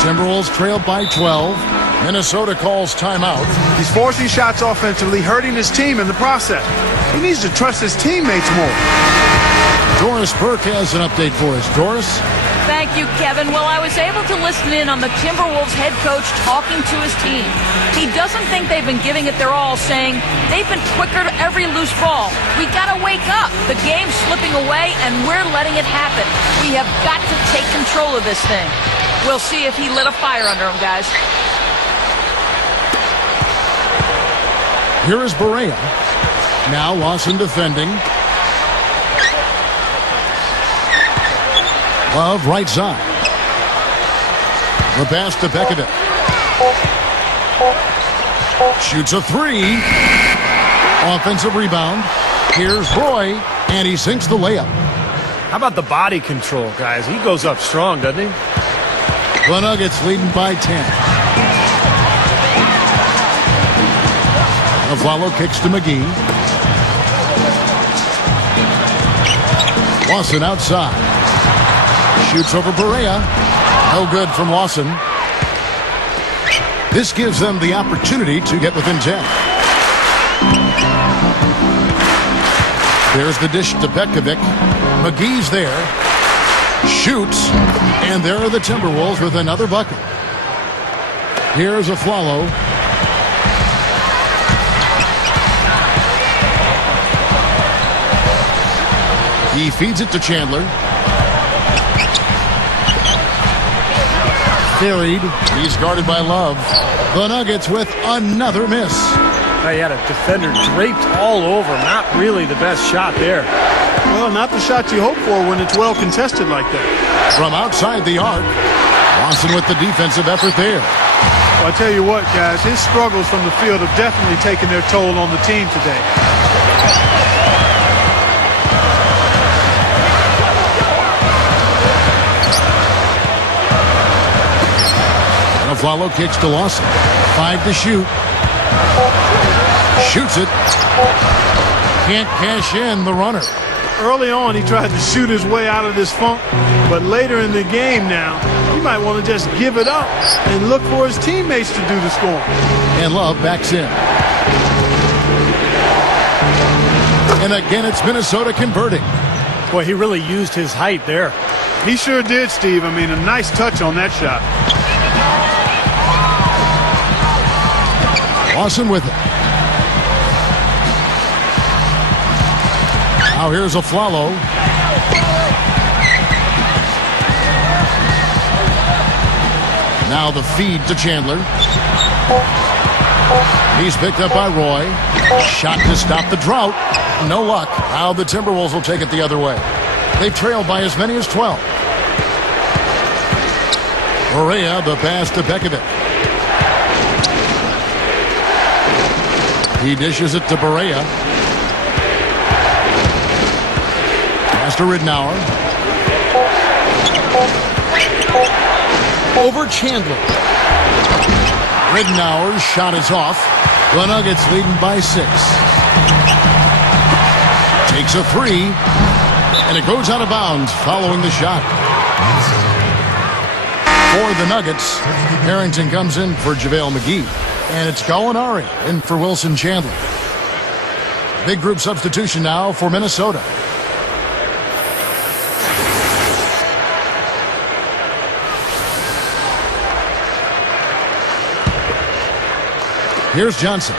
Timberwolves trailed by 12. Minnesota calls timeout. He's forcing shots offensively, hurting his team in the process. He needs to trust his teammates more. Doris Burke has an update for us. Doris? Thank you, Kevin. Well, I was able to listen in on the Timberwolves head coach talking to his team. He doesn't think they've been giving it their all, saying they've been quicker to every loose ball. We got to wake up. The game's slipping away, and we're letting it happen. We have got to take control of this thing. We'll see if he lit a fire under him, guys. Here is Barea. Now Lawson defending. Love right side. The pass to Bekovic. Shoots a three. Offensive rebound. Here's Roy, and he sinks the layup. How about the body control, guys? He goes up strong, doesn't he? The Nuggets leading by 10. A follow kicks to McGee. Lawson outside. Shoots over Barea. No good from Lawson. This gives them the opportunity to get within 10. There's the dish to Bekovic. McGee's there. Shoots. And there are the Timberwolves with another bucket. Here's a Flalo. He feeds it to Chandler. Buried. He's guarded by Love. The Nuggets with another miss. He had a defender draped all over. Not really the best shot there. Well, not the shot you hope for when it's well contested like that. From outside the arc, Lawson with the defensive effort there. Well, I tell you what, guys, his struggles from the field have definitely taken their toll on the team today. Follow kicks to Lawson. 5 to shoot. Shoots it. Can't cash in the runner. Early on, he tried to shoot his way out of this funk, but later in the game now, he might want to just give it up and look for his teammates to do the scoring. And Love backs in. And again, it's Minnesota converting. Boy, he really used his height there. He sure did, Steve. I mean, a nice touch on that shot. Lawson with it. Now here's a Flalo. Now the feed to Chandler. He's picked up by Roy. Shot to stop the drought. No luck. Now the Timberwolves will take it the other way. They've trailed by as many as 12. Barea, the pass to Bekovic. He dishes it to Barea. Pass to Ridnour. Over Chandler. Ridnour's shot is off. The Nuggets leading by 6. Takes a three. And it goes out of bounds following the shot. For the Nuggets, Harrington comes in for JaVale McGee. And it's Gallinari in for Wilson Chandler. Big group substitution now for Minnesota. Here's Johnson.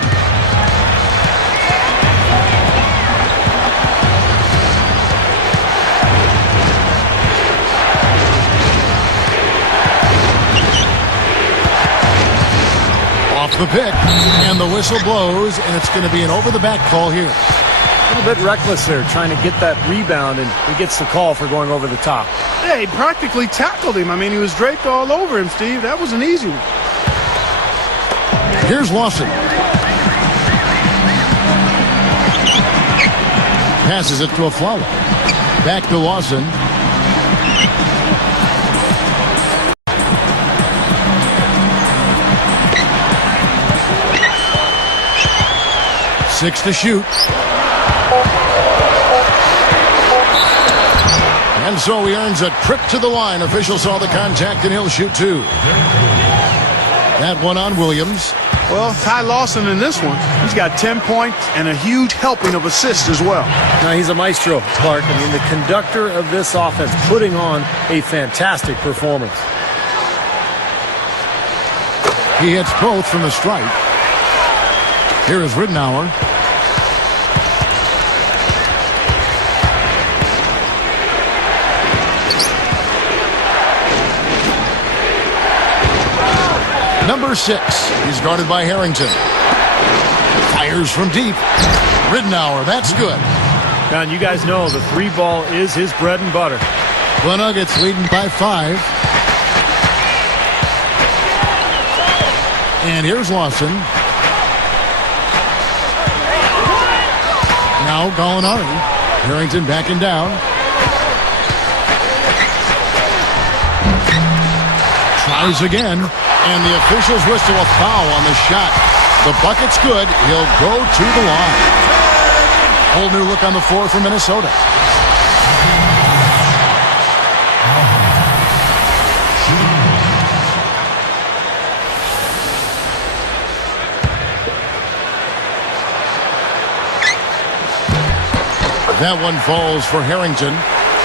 The pick, and the whistle blows, and it's going to be an over-the-back call here. A little bit reckless there, trying to get that rebound, and he gets the call for going over the top. Yeah, he practically tackled him. I mean, he was draped all over him, Steve. That was an easy one. Here's Lawson. Passes it to a Flalo. Back to Lawson. Six to shoot. And so he earns a trip to the line. Officials saw the contact and he'll shoot two. That one on Williams. Well, Ty Lawson in this one, he's got 10 points and a huge helping of assists as well. Now, he's a maestro, Clark. I mean, the conductor of this offense, putting on a fantastic performance. He hits both from the stripe. Here is Ridnour. Number 6. He's guarded by Harrington. Fires from deep. Ridnour, that's good. Now, you guys know the three ball is his bread and butter. The Nuggets leading by 5. And here's Lawson. Now Gallinari. Harrington backing down. Tries again. And the officials whistle a foul on the shot. The bucket's good. He'll go to the line. Whole new look on the floor for Minnesota. That one falls for Harrington.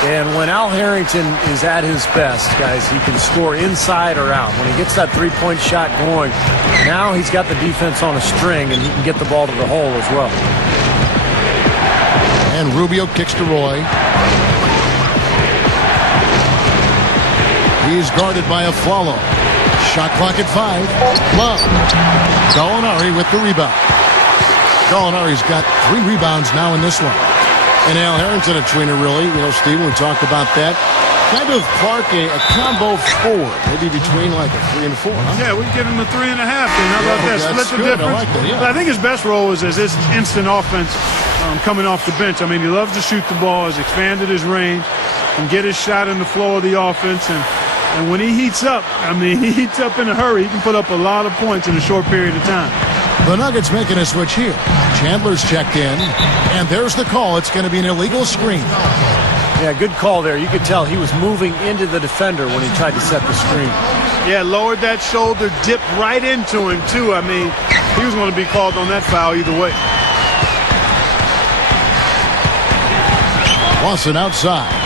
And when Al Harrington is at his best, guys, he can score inside or out. When he gets that three-point shot going, now he's got the defense on a string, and he can get the ball to the hole as well. And Rubio kicks to Roy. He's guarded by Afflalo. Shot clock at 5. Love. Gallinari with the rebound. Gallinari's got 3 rebounds now in this one. And Al Harrington, a tweener, really. You know, Steven, we talked about that. Kind of, Clark, a combo 4. Maybe between like a 3 and 4. Huh? Yeah, we give him a 3.5. How about that? Split the difference. I like that, yeah. But I think his best role is as this instant offense coming off the bench. I mean, he loves to shoot the ball, has expanded his range, and get his shot in the flow of the offense. And when he heats up, I mean, he heats up in a hurry. He can put up a lot of points in a short period of time. The Nuggets making a switch here. Chandler's checked in, and there's the call. It's going to be an illegal screen. Yeah, good call there. You could tell he was moving into the defender when he tried to set the screen. Yeah, lowered that shoulder, dipped right into him, too. I mean, he was going to be called on that foul either way. Lawson outside.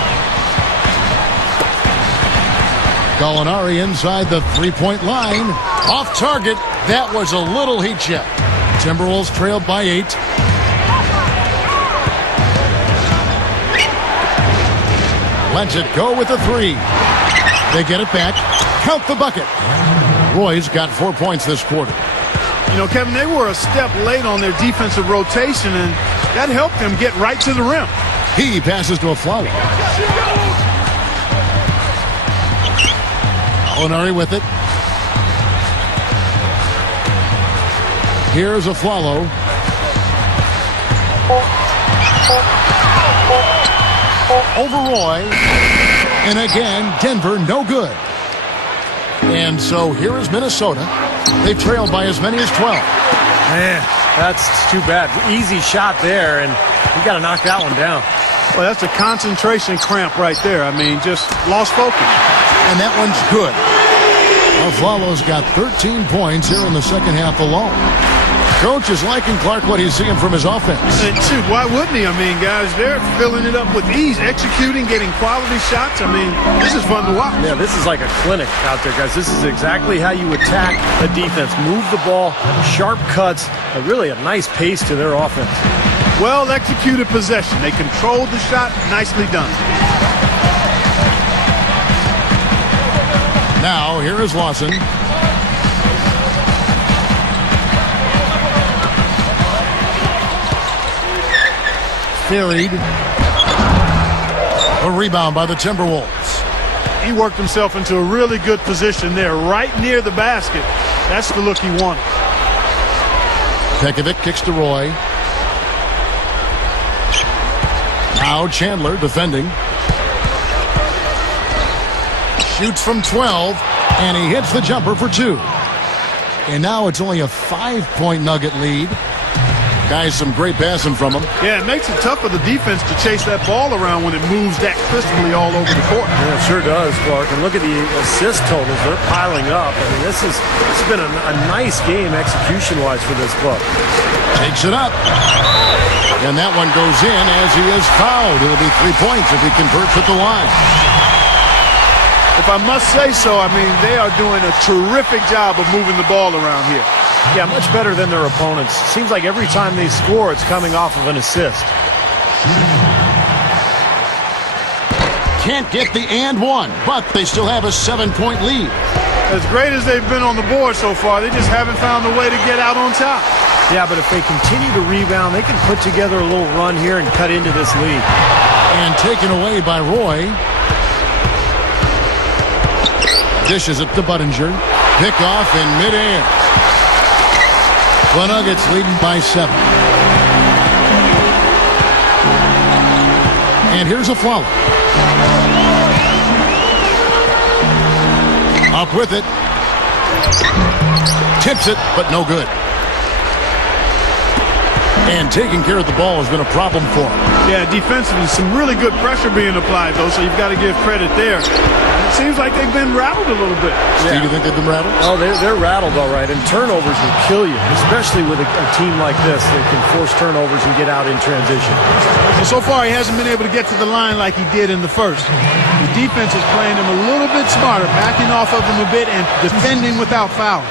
Gallinari inside the three-point line. Off target. That was a little heat check. Timberwolves trailed by 8. Lets it go with a 3. They get it back. Count the bucket. Roy's got 4 points this quarter. You know, Kevin, they were a step late on their defensive rotation, and that helped them get right to the rim. He passes to Afflalo. Gallinari with it. Here's Afflalo. Over Roy. And again, Denver no good. And so here is Minnesota. They trailed by as many as 12. Man, that's too bad. Easy shot there, and you got to knock that one down. Well, that's a concentration cramp right there. I mean, just lost focus. And that one's good. Afflalo's got 13 points here in the second half alone. Coach is liking Clark what he's seeing from his offense. And shoot, why wouldn't he? I mean, guys, they're filling it up with ease, executing, getting quality shots. I mean, this is fun to watch. Yeah, this is like a clinic out there, guys. This is exactly how you attack a defense. Move the ball, sharp cuts, really a nice pace to their offense. Well executed possession. They controlled the shot. Nicely done. Now, here is Lawson. Carried. A rebound by the Timberwolves. He worked himself into a really good position there, right near the basket. That's the look he wanted. Pekovic kicks to Roy. Now Chandler defending. Shoots from 12, and he hits the jumper for 2. And now it's only a 5-point Nugget lead. Guys, some great passing from him. Yeah, it makes it tough for the defense to chase that ball around when it moves that crisply all over the court. Yeah, it sure does, Clark. And look at the assist totals. They're piling up. I mean, this has been a nice game execution-wise for this club. Takes it up. And that one goes in as he is fouled. It'll be 3 points if he converts at the line. If I must say so, I mean, they are doing a terrific job of moving the ball around here. Yeah, much better than their opponents. Seems like every time they score, it's coming off of an assist. Can't get the and one, but they still have a 7-point lead. As great as they've been on the board so far, they just haven't found a way to get out on top. Yeah, but if they continue to rebound, they can put together a little run here and cut into this lead. And taken away by Roy. Dishes it to Budinger. Pick off in midair. The Nuggets leading by 7. And here's a foul. Up with it. Tips it, but no good. And taking care of the ball has been a problem for him. Yeah, defensively, some really good pressure being applied, though, so you've got to give credit there. It seems like they've been rattled a little bit. Steve, you think they've been rattled? Oh, they're rattled all right, and turnovers will kill you, especially with a team like this that can force turnovers and get out in transition. So far, he hasn't been able to get to the line like he did in the first. The defense is playing him a little bit smarter, backing off of him a bit and defending without fouling.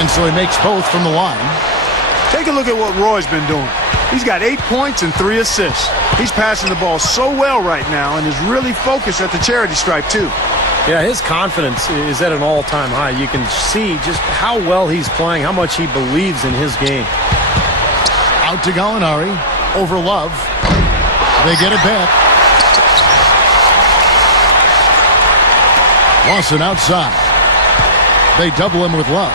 And so he makes both from the line. Take a look at what Roy's been doing. He's got 8 points and 3 assists. He's passing the ball so well right now and is really focused at the charity stripe, too. Yeah, his confidence is at an all-time high. You can see just how well he's playing, how much he believes in his game. Out to Gallinari. Over Love. They get it back. Lawson outside. They double him with Love.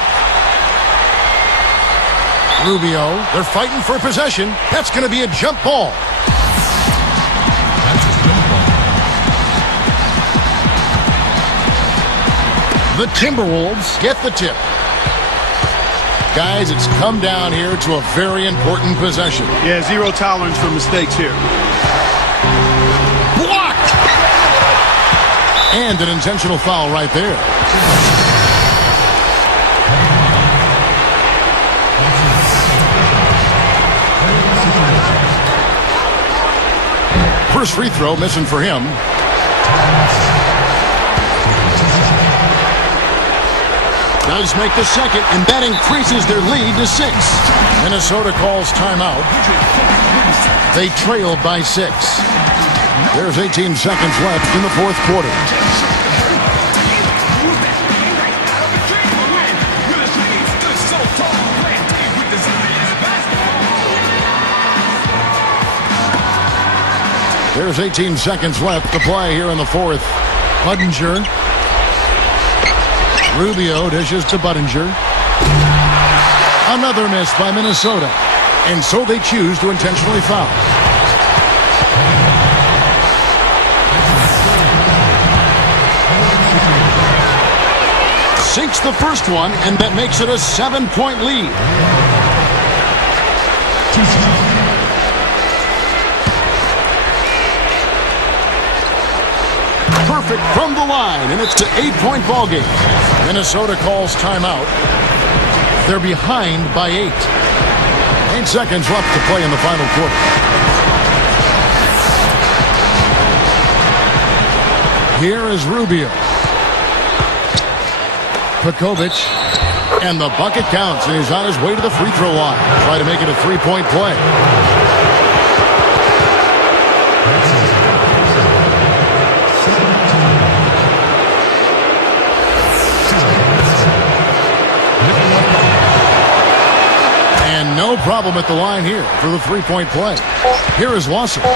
Rubio, they're fighting for possession. That's going to be a jump ball. The Timberwolves get the tip. Guys, it's come down here to a very important possession. Yeah, zero tolerance for mistakes here. Blocked! And an intentional foul right there. First free throw missing for him. Does make the second, and that increases their lead to 6. Minnesota calls timeout. They trail by 6. There's 18 seconds left in the fourth quarter. There's 18 seconds left to play here in the fourth. Budinger. Rubio dishes to Budinger. Another miss by Minnesota. And so they choose to intentionally foul. Sinks the first one, and that makes it a 7-point lead. Perfect from the line, and it's an 8-point ball game. Minnesota calls timeout. They're behind by 8. 8 seconds left to play in the final quarter. Here is Rubio. Pekovic. And the bucket counts, and he's on his way to the free throw line. Try to make it a 3-point play. No problem at the line here for the 3-point play. Here is Lawson. So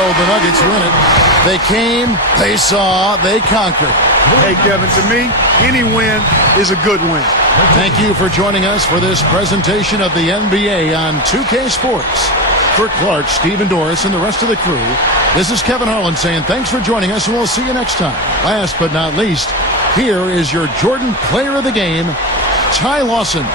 the Nuggets win it. They came, they saw, they conquered. Hey, Kevin, to me, any win is a good win. Thank you for joining us for this presentation of the NBA on 2K Sports. For Clark, Stephen Doris, and the rest of the crew, this is Kevin Harlan saying thanks for joining us, and we'll see you next time. Last but not least, here is your Jordan Player of the Game, Ty Lawson.